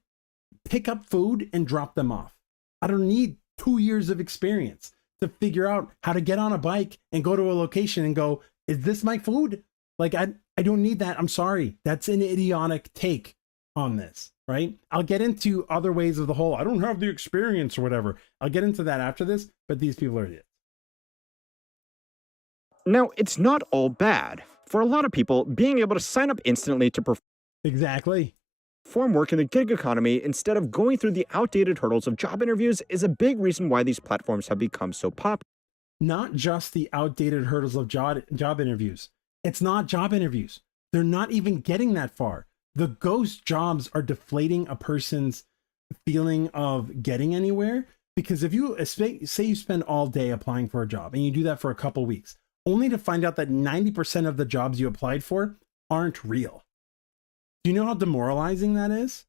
pick up food and drop them off. I don't need 2 years of experience to figure out how to get on a bike and go to a location and go, is this my food? Like, I don't need that. I'm sorry. That's an idiotic take on this, right? I'll get into other ways of the whole, I don't have the experience or whatever. I'll get into that after this, but these people are idiots. Now, it's not all bad. For a lot of people, being able to sign up instantly to Exactly. perform work in the gig economy instead of going through the outdated hurdles of job interviews is a big reason why these platforms have become so popular. Not just the outdated hurdles of job interviews. It's not job interviews. They're not even getting that far. The ghost jobs are deflating a person's feeling of getting anywhere, because if you say you spend all day applying for a job and you do that for a couple weeks, only to find out that 90% of the jobs you applied for aren't real. Do you know how demoralizing that is?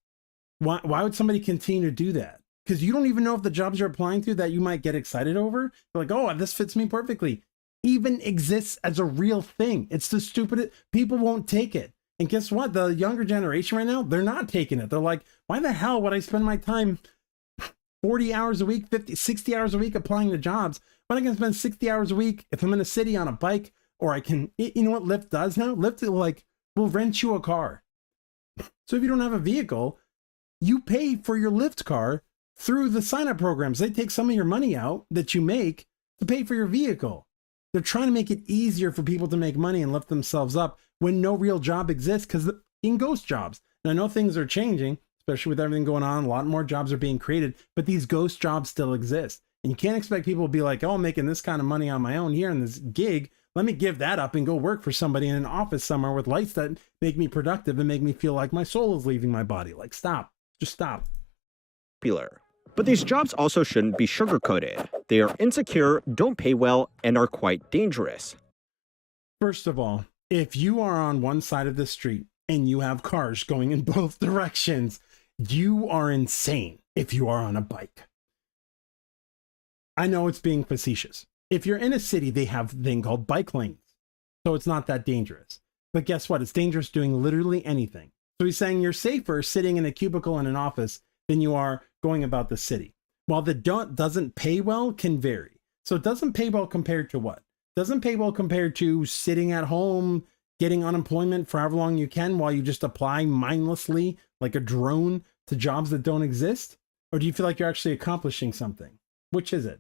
Why would somebody continue to do that? Because you don't even know if the jobs you're applying to that you might get excited over, you're like, oh, this fits me perfectly, even exists as a real thing. It's the stupidest. People won't take it. And guess what? The younger generation right now, they're not taking it. They're like, why the hell would I spend my time 40 hours a week, 50, 60 hours a week applying to jobs when I can spend 60 hours a week if I'm in a city on a bike, or I can, you know what Lyft does now? Lyft will rent you a car. So if you don't have a vehicle, you pay for your Lyft car through the sign-up programs. They take some of your money out that you make to pay for your vehicle. They're trying to make it easier for people to make money and lift themselves up when no real job exists, because in ghost jobs. And I know things are changing, especially with everything going on. A lot more jobs are being created, but these ghost jobs still exist. And you can't expect people to be like, oh, I'm making this kind of money on my own here in this gig. Let me give that up and go work for somebody in an office somewhere with lights that make me productive and make me feel like my soul is leaving my body. Like, stop. Just stop. But these jobs also shouldn't be sugarcoated. They are insecure, don't pay well, and are quite dangerous. First of all, if you are on one side of the street and you have cars going in both directions, you are insane if you are on a bike. I know it's being facetious. If you're in a city, they have a thing called bike lanes. So it's not that dangerous. But guess what? It's dangerous doing literally anything. So he's saying you're safer sitting in a cubicle in an office than you are going about the city. While the doesn't pay well can vary. So it doesn't pay well compared to what? Doesn't pay well compared to sitting at home, getting unemployment for however long you can while you just apply mindlessly like a drone to jobs that don't exist? Or do you feel like you're actually accomplishing something? Which is it?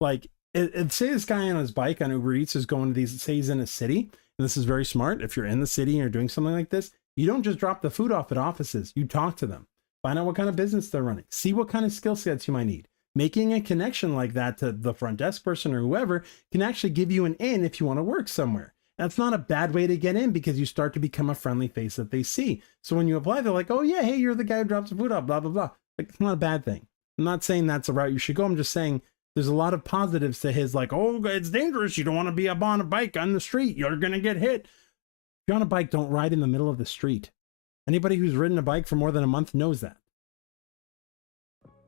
Like, say this guy on his bike on Uber Eats is going to these, say he's in a city, and this is very smart. If you're in the city and you're doing something like this, you don't just drop the food off at offices. You talk to them, find out what kind of business they're running, see what kind of skill sets you might need. Making a connection like that to the front desk person or whoever can actually give you an in if you want to work somewhere. That's not a bad way to get in, because you start to become a friendly face that they see. So when you apply, they're like, oh yeah, hey, you're the guy who drops the food off, blah, blah, blah. Like, it's not a bad thing. I'm not saying that's the route you should go. I'm just saying there's a lot of positives to his, like, oh, it's dangerous. You don't want to be up on a bike on the street. You're going to get hit. If you're on a bike, don't ride in the middle of the street. Anybody who's ridden a bike for more than a month knows that.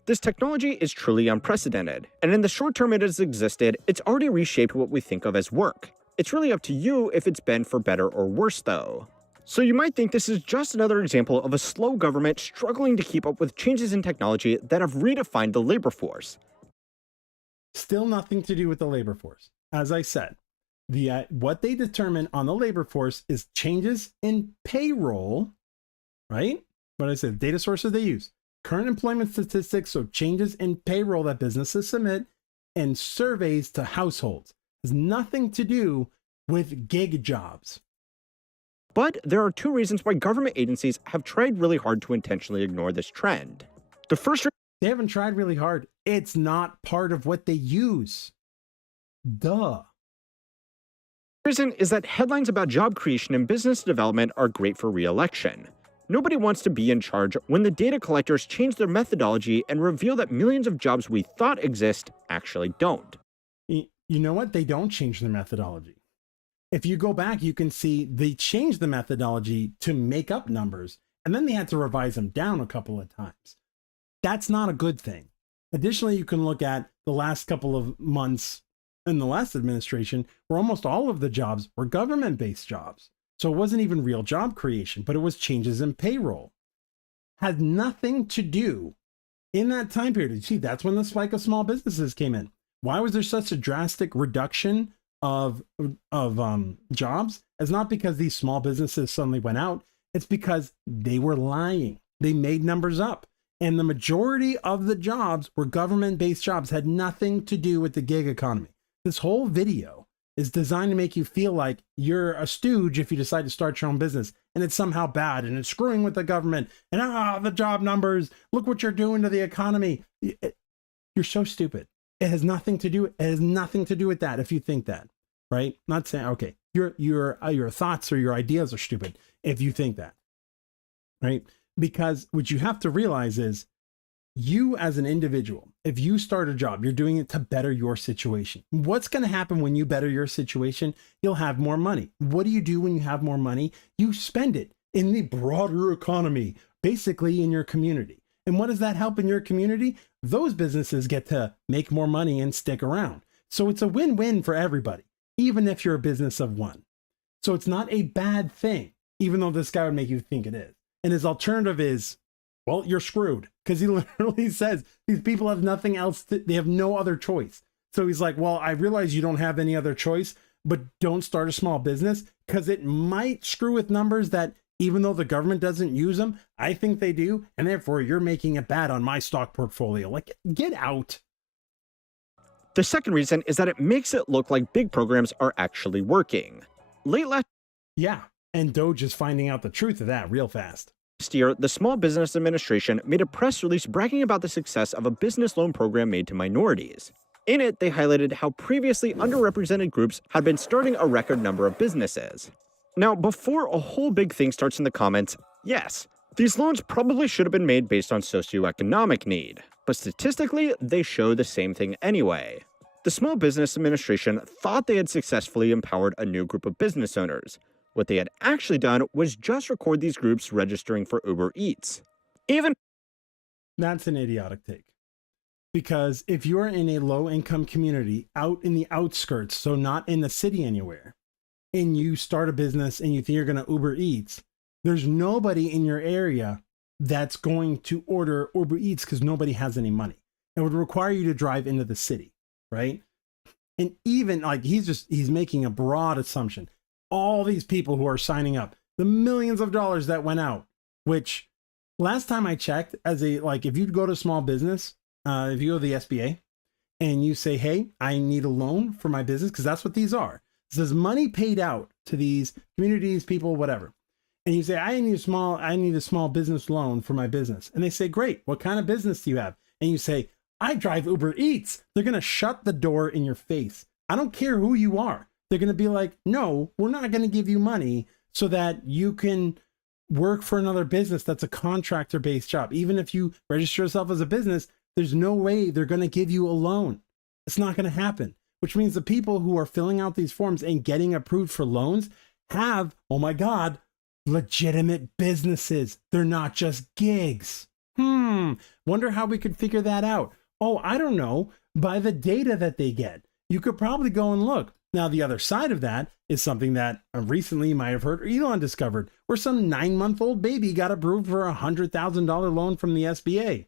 This technology is truly unprecedented, and in the short term it has existed, it's already reshaped what we think of as work. It's really up to you if it's been for better or worse, though. So you might think this is just another example of a slow government struggling to keep up with changes in technology that have redefined the labor force. Still nothing to do with the labor force. As I said, what they determine on the labor force is changes in payroll, right? What I said, data sources they use. Current employment statistics, so changes in payroll that businesses submit, and surveys to households. It has nothing to do with gig jobs. But there are two reasons why government agencies have tried really hard to intentionally ignore this trend. The first They haven't tried really hard. It's not part of what they use. Duh. reason is that headlines about job creation and business development are great for re-election. Nobody wants to be in charge when the data collectors change their methodology and reveal that millions of jobs we thought exist actually don't. You know what? They don't change their methodology. If you go back, you can see they changed the methodology to make up numbers, and then they had to revise them down a couple of times. That's not a good thing. Additionally, you can look at the last couple of months in the last administration, where almost all of the jobs were government-based jobs. So it wasn't even real job creation, but it was changes in payroll. had nothing to do in that time period. You see, that's when the spike of small businesses came in. Why was there such a drastic reduction of jobs? It's not because these small businesses suddenly went out. It's because they were lying. They made numbers up. And the majority of the jobs were government-based jobs, had nothing to do with the gig economy. This whole video is designed to make you feel like you're a stooge if you decide to start your own business, and it's somehow bad, and it's screwing with the government, and the job numbers, look what you're doing to the economy. You're so stupid. It has nothing to do with that if you think that, right? Not saying, okay, your thoughts or your ideas are stupid if you think that, right? Because what you have to realize is you as an individual, if you start a job, you're doing it to better your situation. What's going to happen when you better your situation? You'll have more money. What do you do when you have more money? You spend it in the broader economy, basically in your community. And what does that help in your community? Those businesses get to make more money and stick around. So it's a win-win for everybody, even if you're a business of one. So it's not a bad thing, even though this guy would make you think it is. And his alternative is, well, you're screwed. Because he literally says these people have nothing else. They have no other choice. So he's like, well, I realize you don't have any other choice, but don't start a small business because it might screw with numbers that even though the government doesn't use them, I think they do. And therefore, you're making it bad on my stock portfolio. Like, get out. The second reason is that it makes it look like big programs are actually working. Late last Yeah. And Doge is finding out the truth of that real fast. year, the Small Business Administration made a press release bragging about the success of a business loan program made to minorities. In it, they highlighted how previously underrepresented groups had been starting a record number of businesses. Now, before a whole big thing starts in the comments, yes, these loans probably should have been made based on socioeconomic need, but statistically, they show the same thing anyway. The Small Business Administration thought they had successfully empowered a new group of business owners. What they had actually done was just record these groups registering for Uber Eats. That's an idiotic take. Because if you're in a low-income community out in the outskirts, so not in the city anywhere, and you start a business and you think you're going to Uber Eats, there's nobody in your area that's going to order Uber Eats because nobody has any money. It would require you to drive into the city, right? And even like he's making a broad assumption. All these people who are signing up, the millions of dollars that went out, which last time I checked, if you go to small business, if you go to the SBA and you say, hey, I need a loan for my business, because that's what these are. It says money paid out to these communities, people, whatever. And you say, I need a small business loan for my business. And they say, great, what kind of business do you have? And you say, I drive Uber Eats. They're going to shut the door in your face. I don't care who you are. They're going to be like, no, we're not going to give you money so that you can work for another business that's a contractor-based job. Even if you register yourself as a business, there's no way they're going to give you a loan. It's not going to happen, which means the people who are filling out these forms and getting approved for loans have, oh my God, legitimate businesses. They're not just gigs. Wonder how we could figure that out. Oh, I don't know. By the data that they get, you could probably go and look. Now, the other side of that is something that recently you might have heard Elon discovered, where some 9-month-old baby got approved for a $100,000 loan from the SBA.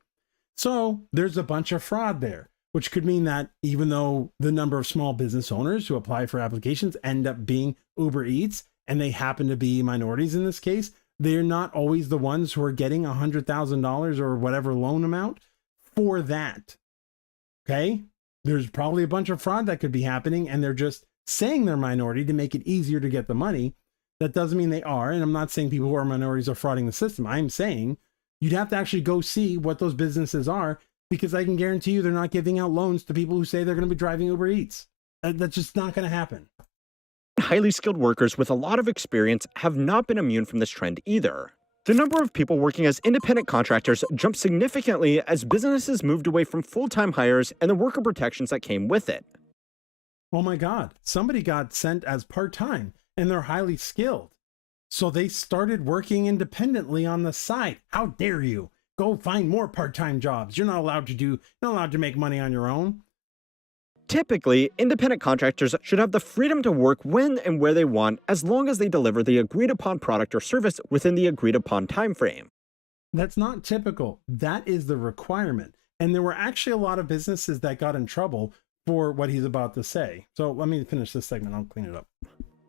So there's a bunch of fraud there, which could mean that even though the number of small business owners who apply for applications end up being Uber Eats, and they happen to be minorities in this case, they're not always the ones who are getting $100,000 or whatever loan amount for that. Okay? There's probably a bunch of fraud that could be happening, and they're just saying they're minority to make it easier to get the money. That doesn't mean they are. And I'm not saying people who are minorities are frauding the system. I'm saying you'd have to actually go see what those businesses are, because I can guarantee you they're not giving out loans to people who say they're going to be driving Uber Eats. That's just not going to happen. Highly skilled workers with a lot of experience have not been immune from this trend either. The number of people working as independent contractors jumped significantly as businesses moved away from full-time hires and the worker protections that came with it. Oh my God, somebody got sent as part-time and they're highly skilled. So they started working independently on the side. How dare you? Go find more part-time jobs. You're not allowed to make money on your own. Typically, independent contractors should have the freedom to work when and where they want as long as they deliver the agreed-upon product or service within the agreed-upon time frame. That's not typical. That is the requirement. And there were actually a lot of businesses that got in trouble for what he's about to say. So let me finish this segment. I'll clean it up.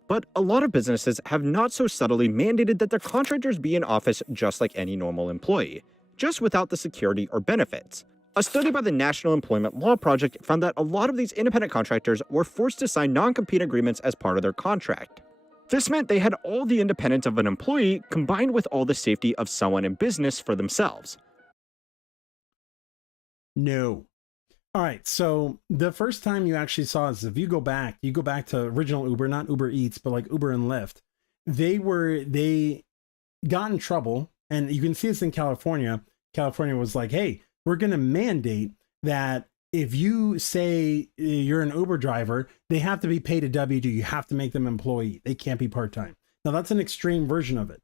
But a lot of businesses have not so subtly mandated that their contractors be in office just like any normal employee, just without the security or benefits. A study by the National Employment Law Project found that a lot of these independent contractors were forced to sign non-compete agreements as part of their contract. This meant they had all the independence of an employee combined with all the safety of someone in business for themselves. No. All right, so the first time you actually saw this, if you go back to original Uber, not Uber Eats, but like Uber and Lyft, they got in trouble, and you can see this in California. California was like, hey, we're going to mandate that if you say you're an Uber driver, they have to be paid a W-2. You have to make them employee. They can't be part-time. Now, that's an extreme version of it.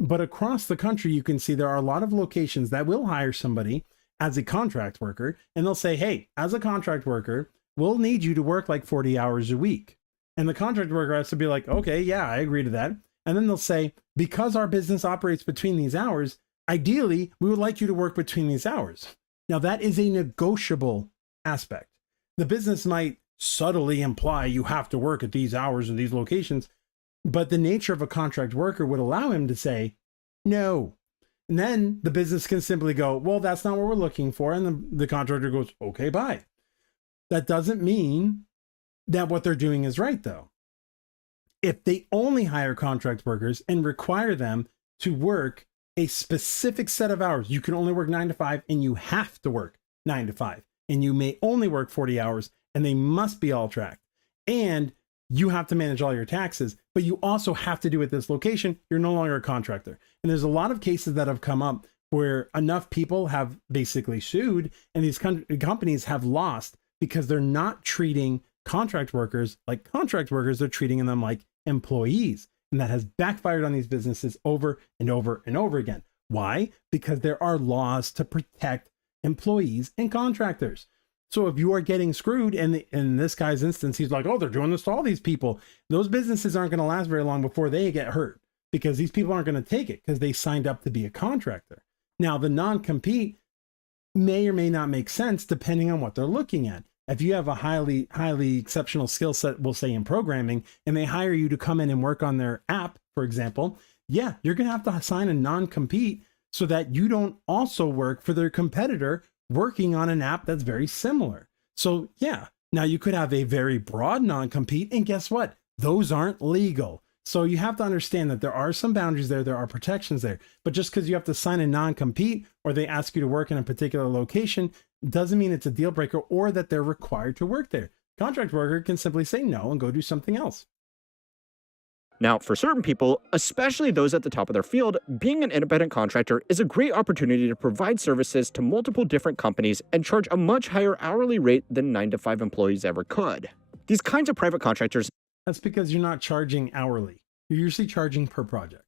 But across the country, you can see there are a lot of locations that will hire somebody as a contract worker, and they'll say, hey, as a contract worker, we'll need you to work like 40 hours a week. And the contract worker has to be like, okay, yeah, I agree to that. And then they'll say, because our business operates between these hours, ideally, we would like you to work between these hours. Now, that is a negotiable aspect. The business might subtly imply you have to work at these hours in these locations, but the nature of a contract worker would allow him to say, no. And then the business can simply go, well, that's not what we're looking for. And the contractor goes, okay, bye. That doesn't mean that what they're doing is right, though. If they only hire contract workers and require them to work a specific set of hours, you can only work 9 to 5, and you have to work 9 to 5, and you may only work 40 hours, and they must be all tracked. And you have to manage all your taxes, but you also have to do it at this location. You're no longer a contractor. And there's a lot of cases that have come up where enough people have basically sued, and these companies have lost because they're not treating contract workers like contract workers. They're treating them like employees. And that has backfired on these businesses over and over and over again. Why? Because there are laws to protect employees and contractors. So if you are getting screwed, and in this guy's instance, he's like, oh, they're doing this to all these people. Those businesses aren't going to last very long before they get hurt, because these people aren't going to take it because they signed up to be a contractor. Now, the non-compete may or may not make sense depending on what they're looking at. If you have a highly exceptional skill set, we'll say in programming, and they hire you to come in and work on their app, for example, yeah, you're going to have to sign a non-compete so that you don't also work for their competitor working on an app that's very similar. So yeah, now you could have a very broad non-compete, and guess what? Those aren't legal. So you have to understand that there are some boundaries there, there are protections there, but just because you have to sign a non-compete or they ask you to work in a particular location doesn't mean it's a deal breaker or that they're required to work there. Contract worker can simply say no and go do something else. Now, for certain people, especially those at the top of their field, being an independent contractor is a great opportunity to provide services to multiple different companies and charge a much higher hourly rate than 9 to 5 employees ever could. These kinds of private contractors— that's because you're not charging hourly. You're usually charging per project.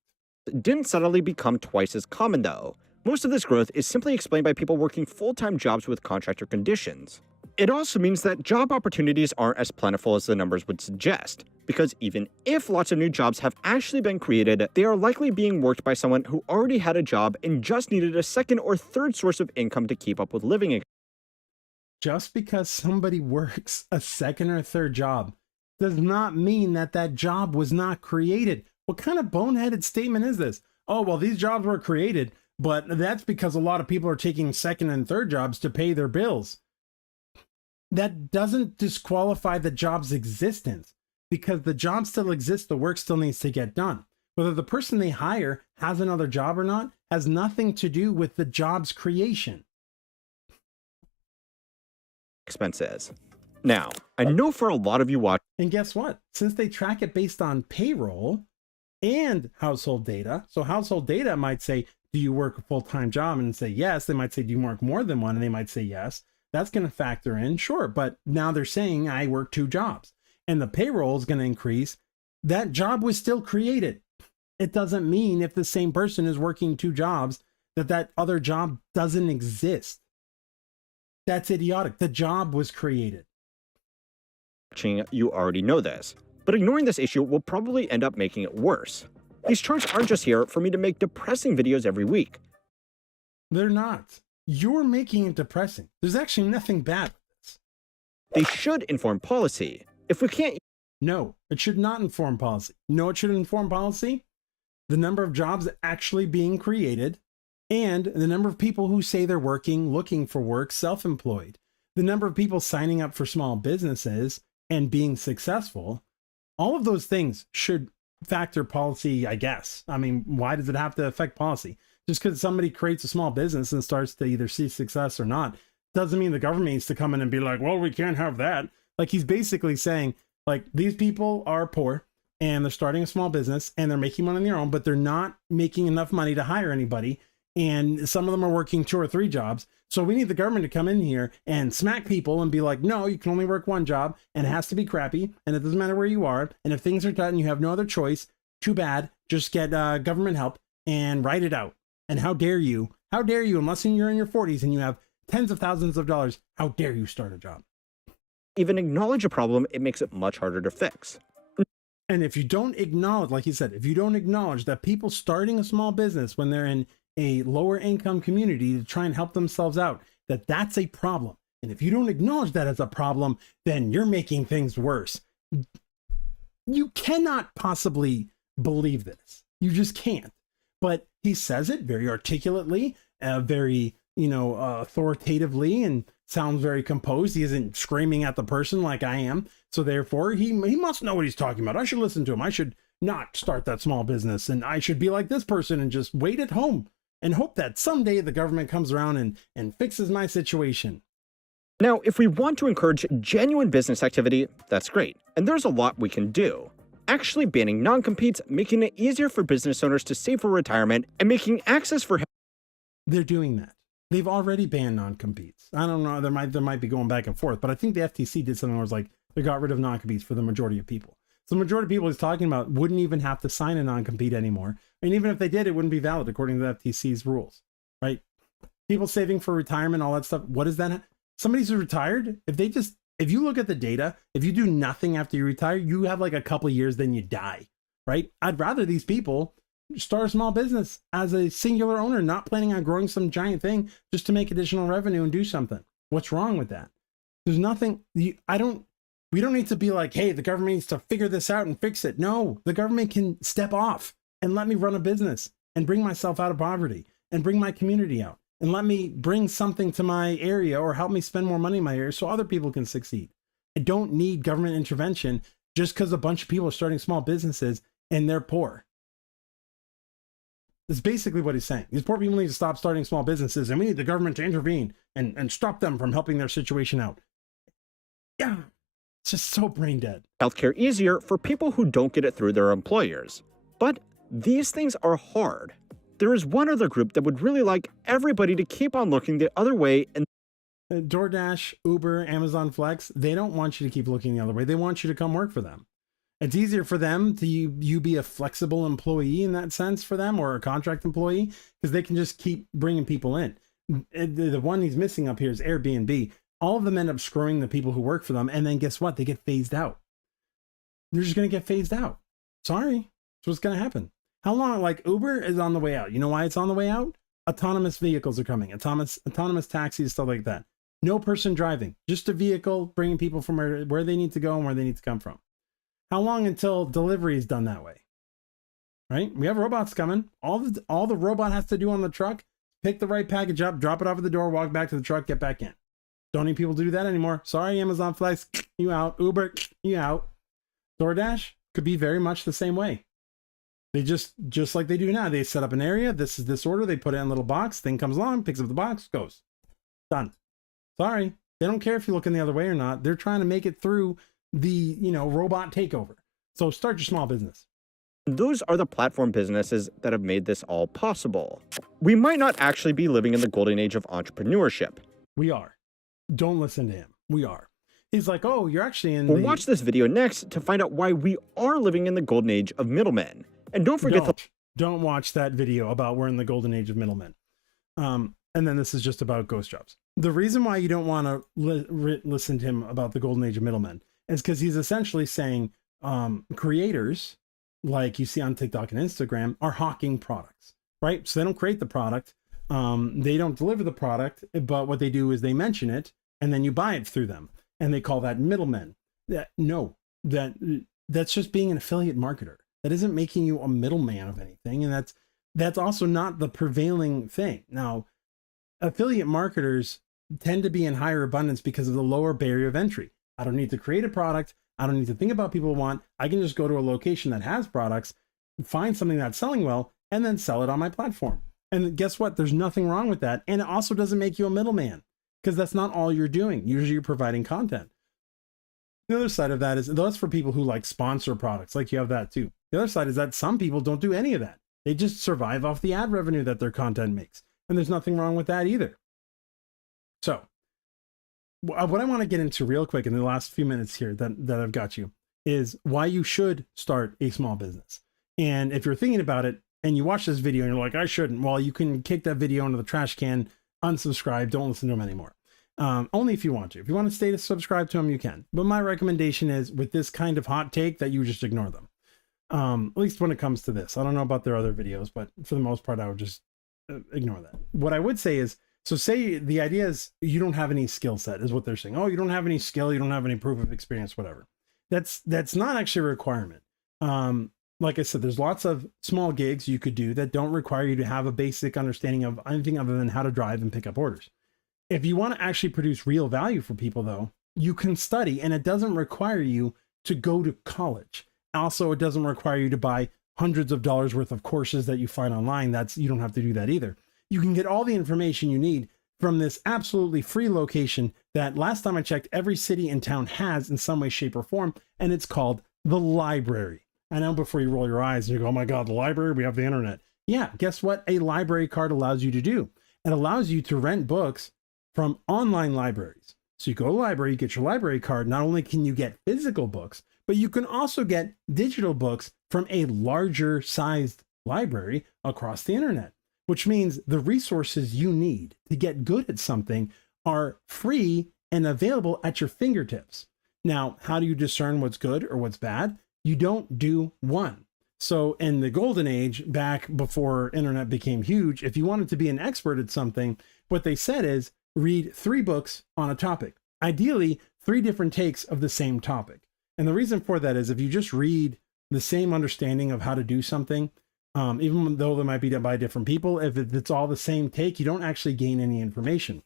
Didn't suddenly become twice as common, though. Most of this growth is simply explained by people working full-time jobs with contractor conditions. It also means that job opportunities aren't as plentiful as the numbers would suggest, because even if lots of new jobs have actually been created, they are likely being worked by someone who already had a job and just needed a second or third source of income to keep up with living. Just because somebody works a second or third job does not mean that that job was not created. What kind of boneheaded statement is this? Oh, well, these jobs were created, but that's because a lot of people are taking second and third jobs to pay their bills. That doesn't disqualify the job's existence, because the job still exists, the work still needs to get done. Whether the person they hire has another job or not has nothing to do with the job's creation. Expenses. Now, I know for a lot of you watching— and guess what? Since they track it based on payroll and household data, so household data might say, do you work a full-time job? And say yes. They might say, do you work more than one? And they might say yes. That's going to factor in, sure. But now they're saying I work 2 jobs and the payroll is going to increase. That job was still created. It doesn't mean if the same person is working 2 jobs that that other job doesn't exist. That's idiotic. The job was created. You already know this, but ignoring this issue will probably end up making it worse. These charts aren't just here for me to make depressing videos every week. They're not. You're making it depressing. There's actually nothing bad with this. They should inform policy. If we can't... No, it should not inform policy. No, it should inform policy. The number of jobs actually being created and the number of people who say they're working, looking for work, self-employed. The number of people signing up for small businesses and being successful. All of those things should factor policy, I guess. I mean, why does it have to affect policy? Just because somebody creates a small business and starts to either see success or not, doesn't mean the government needs to come in and be like, well, we can't have that. Like, he's basically saying, like, these people are poor and they're starting a small business and they're making money on their own, but they're not making enough money to hire anybody. And some of them are working 2 or 3 jobs. So we need the government to come in here and smack people and be like, no, you can only work 1 job and it has to be crappy. And it doesn't matter where you are. And if things are tight and you have no other choice, too bad, just get government help and write it out. And how dare you, unless you're in your 40s and you have tens of thousands of dollars, how dare you start a job? Even acknowledge a problem, it makes it much harder to fix. And if you don't acknowledge, like he said, if you don't acknowledge that people starting a small business when they're in a lower income community to try and help themselves out, that's a problem. And if you don't acknowledge that as a problem, then you're making things worse. You cannot possibly believe this. You just can't. But he says it very articulately, very, authoritatively, and sounds very composed. He isn't screaming at the person like I am. So therefore, he must know what he's talking about. I should listen to him. I should not start that small business. And I should be like this person and just wait at home and hope that someday the government comes around and fixes my situation. Now, if we want to encourage genuine business activity, that's great. And there's a lot we can do. Actually banning non-competes, making it easier for business owners to save for retirement, and making access for... They're doing that. They've already banned non-competes. I don't know, there might be going back and forth, but I think the FTC did something where it's like they got rid of non-competes for the majority of people. So the majority of people he's talking about wouldn't even have to sign a non-compete anymore. And even if they did, it wouldn't be valid according to the FTC's rules, right? People saving for retirement, all that stuff. What is that? Somebody who's retired, if you look at the data, if you do nothing after you retire, you have like a couple of years, then you die, right? I'd rather these people start a small business as a singular owner, not planning on growing some giant thing just to make additional revenue and do something. What's wrong with that? There's nothing, we don't need to be like, hey, the government needs to figure this out and fix it. No, the government can step off and let me run a business and bring myself out of poverty and bring my community out and let me bring something to my area or help me spend more money in my area so other people can succeed. I don't need government intervention just because a bunch of people are starting small businesses and they're poor. That's basically what he's saying. These poor people need to stop starting small businesses and we need the government to intervene and stop them from helping their situation out. Yeah, it's just so brain dead. Healthcare easier for people who don't get it through their employers. But these things are hard. There is one other group that would really like everybody to keep on looking the other way. And DoorDash, Uber, Amazon Flex, they don't want you to keep looking the other way. They want you to come work for them. It's easier for them to you be a flexible employee in that sense for them, or a contract employee, because they can just keep bringing people in. The one he's missing up here is Airbnb. All of them end up screwing the people who work for them. And then guess what? They get phased out. They're just going to get phased out. Sorry. That's what's going to happen. How long? Like Uber is on the way out. You know why it's on the way out? Autonomous vehicles are coming. Autonomous taxis, stuff like that. No person driving, just a vehicle bringing people from where they need to go and where they need to come from. How long until delivery is done that way? Right? We have robots coming. All the robot has to do on the truck, pick the right package up, drop it off at the door, walk back to the truck, get back in. Don't need people to do that anymore. Sorry, Amazon Flex, you out. Uber, you out. DoorDash could be very much the same way. They just like they do now. They set up an area. This is this order. They put it in a little box. Thing comes along, picks up the box, goes. Done. Sorry. They don't care if you're looking the other way or not. They're trying to make it through the, robot takeover. So start your small business. Those are the platform businesses that have made this all possible. We might not actually be living in the golden age of entrepreneurship. We are. Don't listen to him. We are. He's like, oh, you're actually in We'll watch this video next to find out why we are living in the golden age of middlemen. And don't forget don't watch that video about we're in the golden age of middlemen. And then this is just about ghost jobs. The reason why you don't want to listen to him about the golden age of middlemen is because he's essentially saying creators, like you see on TikTok and Instagram, are hawking products, right? So they don't create the product. They don't deliver the product, but what they do is they mention it and then you buy it through them. And they call that middlemen. That's just being an affiliate marketer. That isn't making you a middleman of anything. And that's also not the prevailing thing. Now, affiliate marketers tend to be in higher abundance because of the lower barrier of entry. I don't need to create a product. I don't need to think about what people want. I can just go to a location that has products, find something that's selling well, and then sell it on my platform. And guess what? There's nothing wrong with that. And it also doesn't make you a middleman, because that's not all you're doing. Usually you're providing content. The other side of that is, that's for people who like sponsor products, like you have that too. The other side is that some people don't do any of that. They just survive off the ad revenue that their content makes. And there's nothing wrong with that either. So what I want to get into real quick in the last few minutes here that I've got you is why you should start a small business. And if you're thinking about it and you watch this video and you're like, I shouldn't, well, you can kick that video into the trash can, unsubscribe, don't listen to them anymore. Only if you want to. If you want to stay to subscribe to them, you can. But my recommendation is, with this kind of hot take, that you just ignore them. At least when it comes to this. I don't know about their other videos, but for the most part, I would just ignore that. What I would say is, so say the idea is you don't have any skill set, is what they're saying. Oh, you don't have any skill, you don't have any proof of experience, whatever. That's not actually a requirement. Like I said, there's lots of small gigs you could do that don't require you to have a basic understanding of anything other than how to drive and pick up orders. If you want to actually produce real value for people, though, you can study, and it doesn't require you to go to college. Also, it doesn't require you to buy hundreds of dollars worth of courses that you find online. You don't have to do that either. You can get all the information you need from this absolutely free location that, last time I checked, every city and town has in some way, shape, or form, and it's called the library. I know, before you roll your eyes and you go, oh my God, the library, we have the internet. Yeah, guess what a library card allows you to do? It allows you to rent books from online libraries. So you go to the library, you get your library card. Not only can you get physical books, but you can also get digital books from a larger sized library across the internet, which means the resources you need to get good at something are free and available at your fingertips. Now, how do you discern what's good or what's bad? You don't do one. So in the golden age, back before internet became huge, if you wanted to be an expert at something, what they said is, read 3 books on a topic, ideally 3 different takes of the same topic. And the reason for that is, if you just read the same understanding of how to do something, even though they might be done by different people, if it's all the same take, you don't actually gain any information.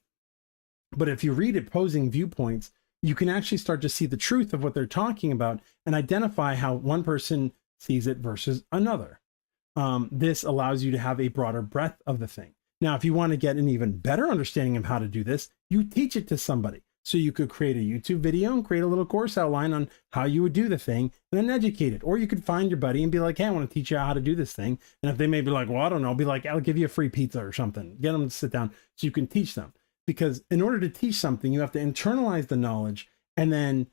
But if you read opposing viewpoints, you can actually start to see the truth of what they're talking about and identify how one person sees it versus another. This allows you to have a broader breadth of the thing. Now, if you want to get an even better understanding of how to do this, you teach it to somebody. So you could create a YouTube video and create a little course outline on how you would do the thing and then educate it. Or you could find your buddy and be like, hey, I want to teach you how to do this thing. And if they may be like, well, I don't know, be like, I'll give you a free pizza or something. Get them to sit down so you can teach them. Because in order to teach something, you have to internalize the knowledge. And then,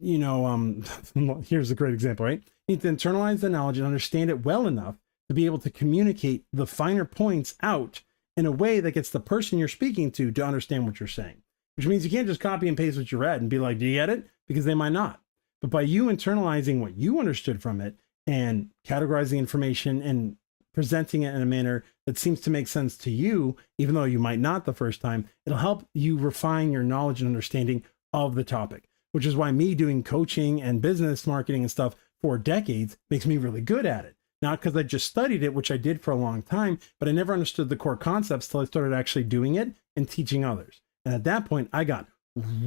here's a great example, right? You need to internalize the knowledge and understand it well enough to be able to communicate the finer points out in a way that gets the person you're speaking to understand what you're saying. Which means you can't just copy and paste what you read and be like, do you get it? Because they might not. But by you internalizing what you understood from it and categorizing information and presenting it in a manner that seems to make sense to you, even though you might not the first time, it'll help you refine your knowledge and understanding of the topic, which is why me doing coaching and business marketing and stuff for decades makes me really good at it. Not because I just studied it, which I did for a long time, but I never understood the core concepts till I started actually doing it and teaching others. And at that point, I got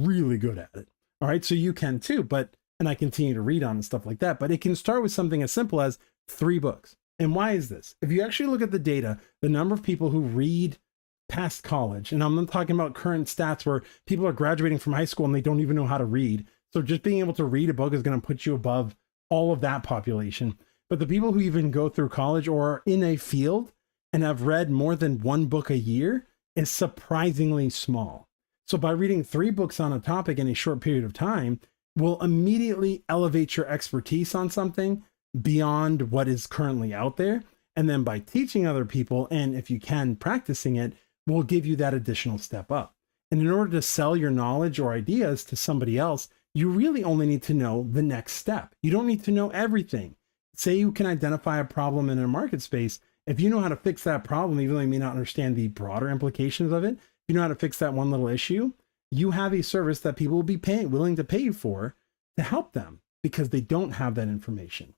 really good at it. All right, so you can too, and I continue to read on and stuff like that, but it can start with something as simple as 3 books. And why is this? If you actually look at the data, the number of people who read past college, and I'm not talking about current stats where people are graduating from high school and they don't even know how to read. So just being able to read a book is going to put you above all of that population. But the people who even go through college or are in a field and have read more than 1 book a year is surprisingly small. So by reading 3 books on a topic in a short period of time will immediately elevate your expertise on something beyond what is currently out there. And then by teaching other people, and if you can, practicing it, will give you that additional step up. And in order to sell your knowledge or ideas to somebody else, you really only need to know the next step. You don't need to know everything. Say you can identify a problem in a market space If you know how to fix that problem, even though you may not understand the broader implications of it, if you know how to fix that one little issue, you have a service that people will be willing to pay you for to help them because they don't have that information.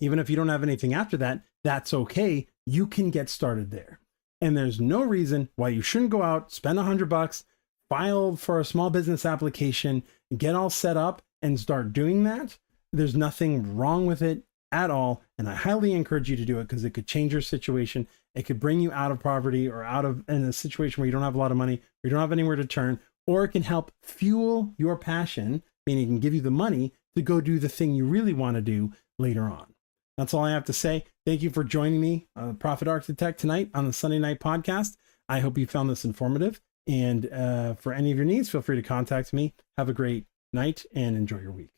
Even if you don't have anything after that, that's okay. You can get started there. And there's no reason why you shouldn't go out, spend $100, file for a small business application, get all set up and start doing that. There's nothing wrong with it at all. And I highly encourage you to do it because it could change your situation. It could bring you out of poverty or in a situation where you don't have a lot of money, or you don't have anywhere to turn, or it can help fuel your passion, meaning it can give you the money to go do the thing you really want to do later on. That's all I have to say. Thank you for joining me, Profit Architect, tonight on the Sunday Night Podcast. I hope you found this informative. And for any of your needs, feel free to contact me. Have a great night and enjoy your week.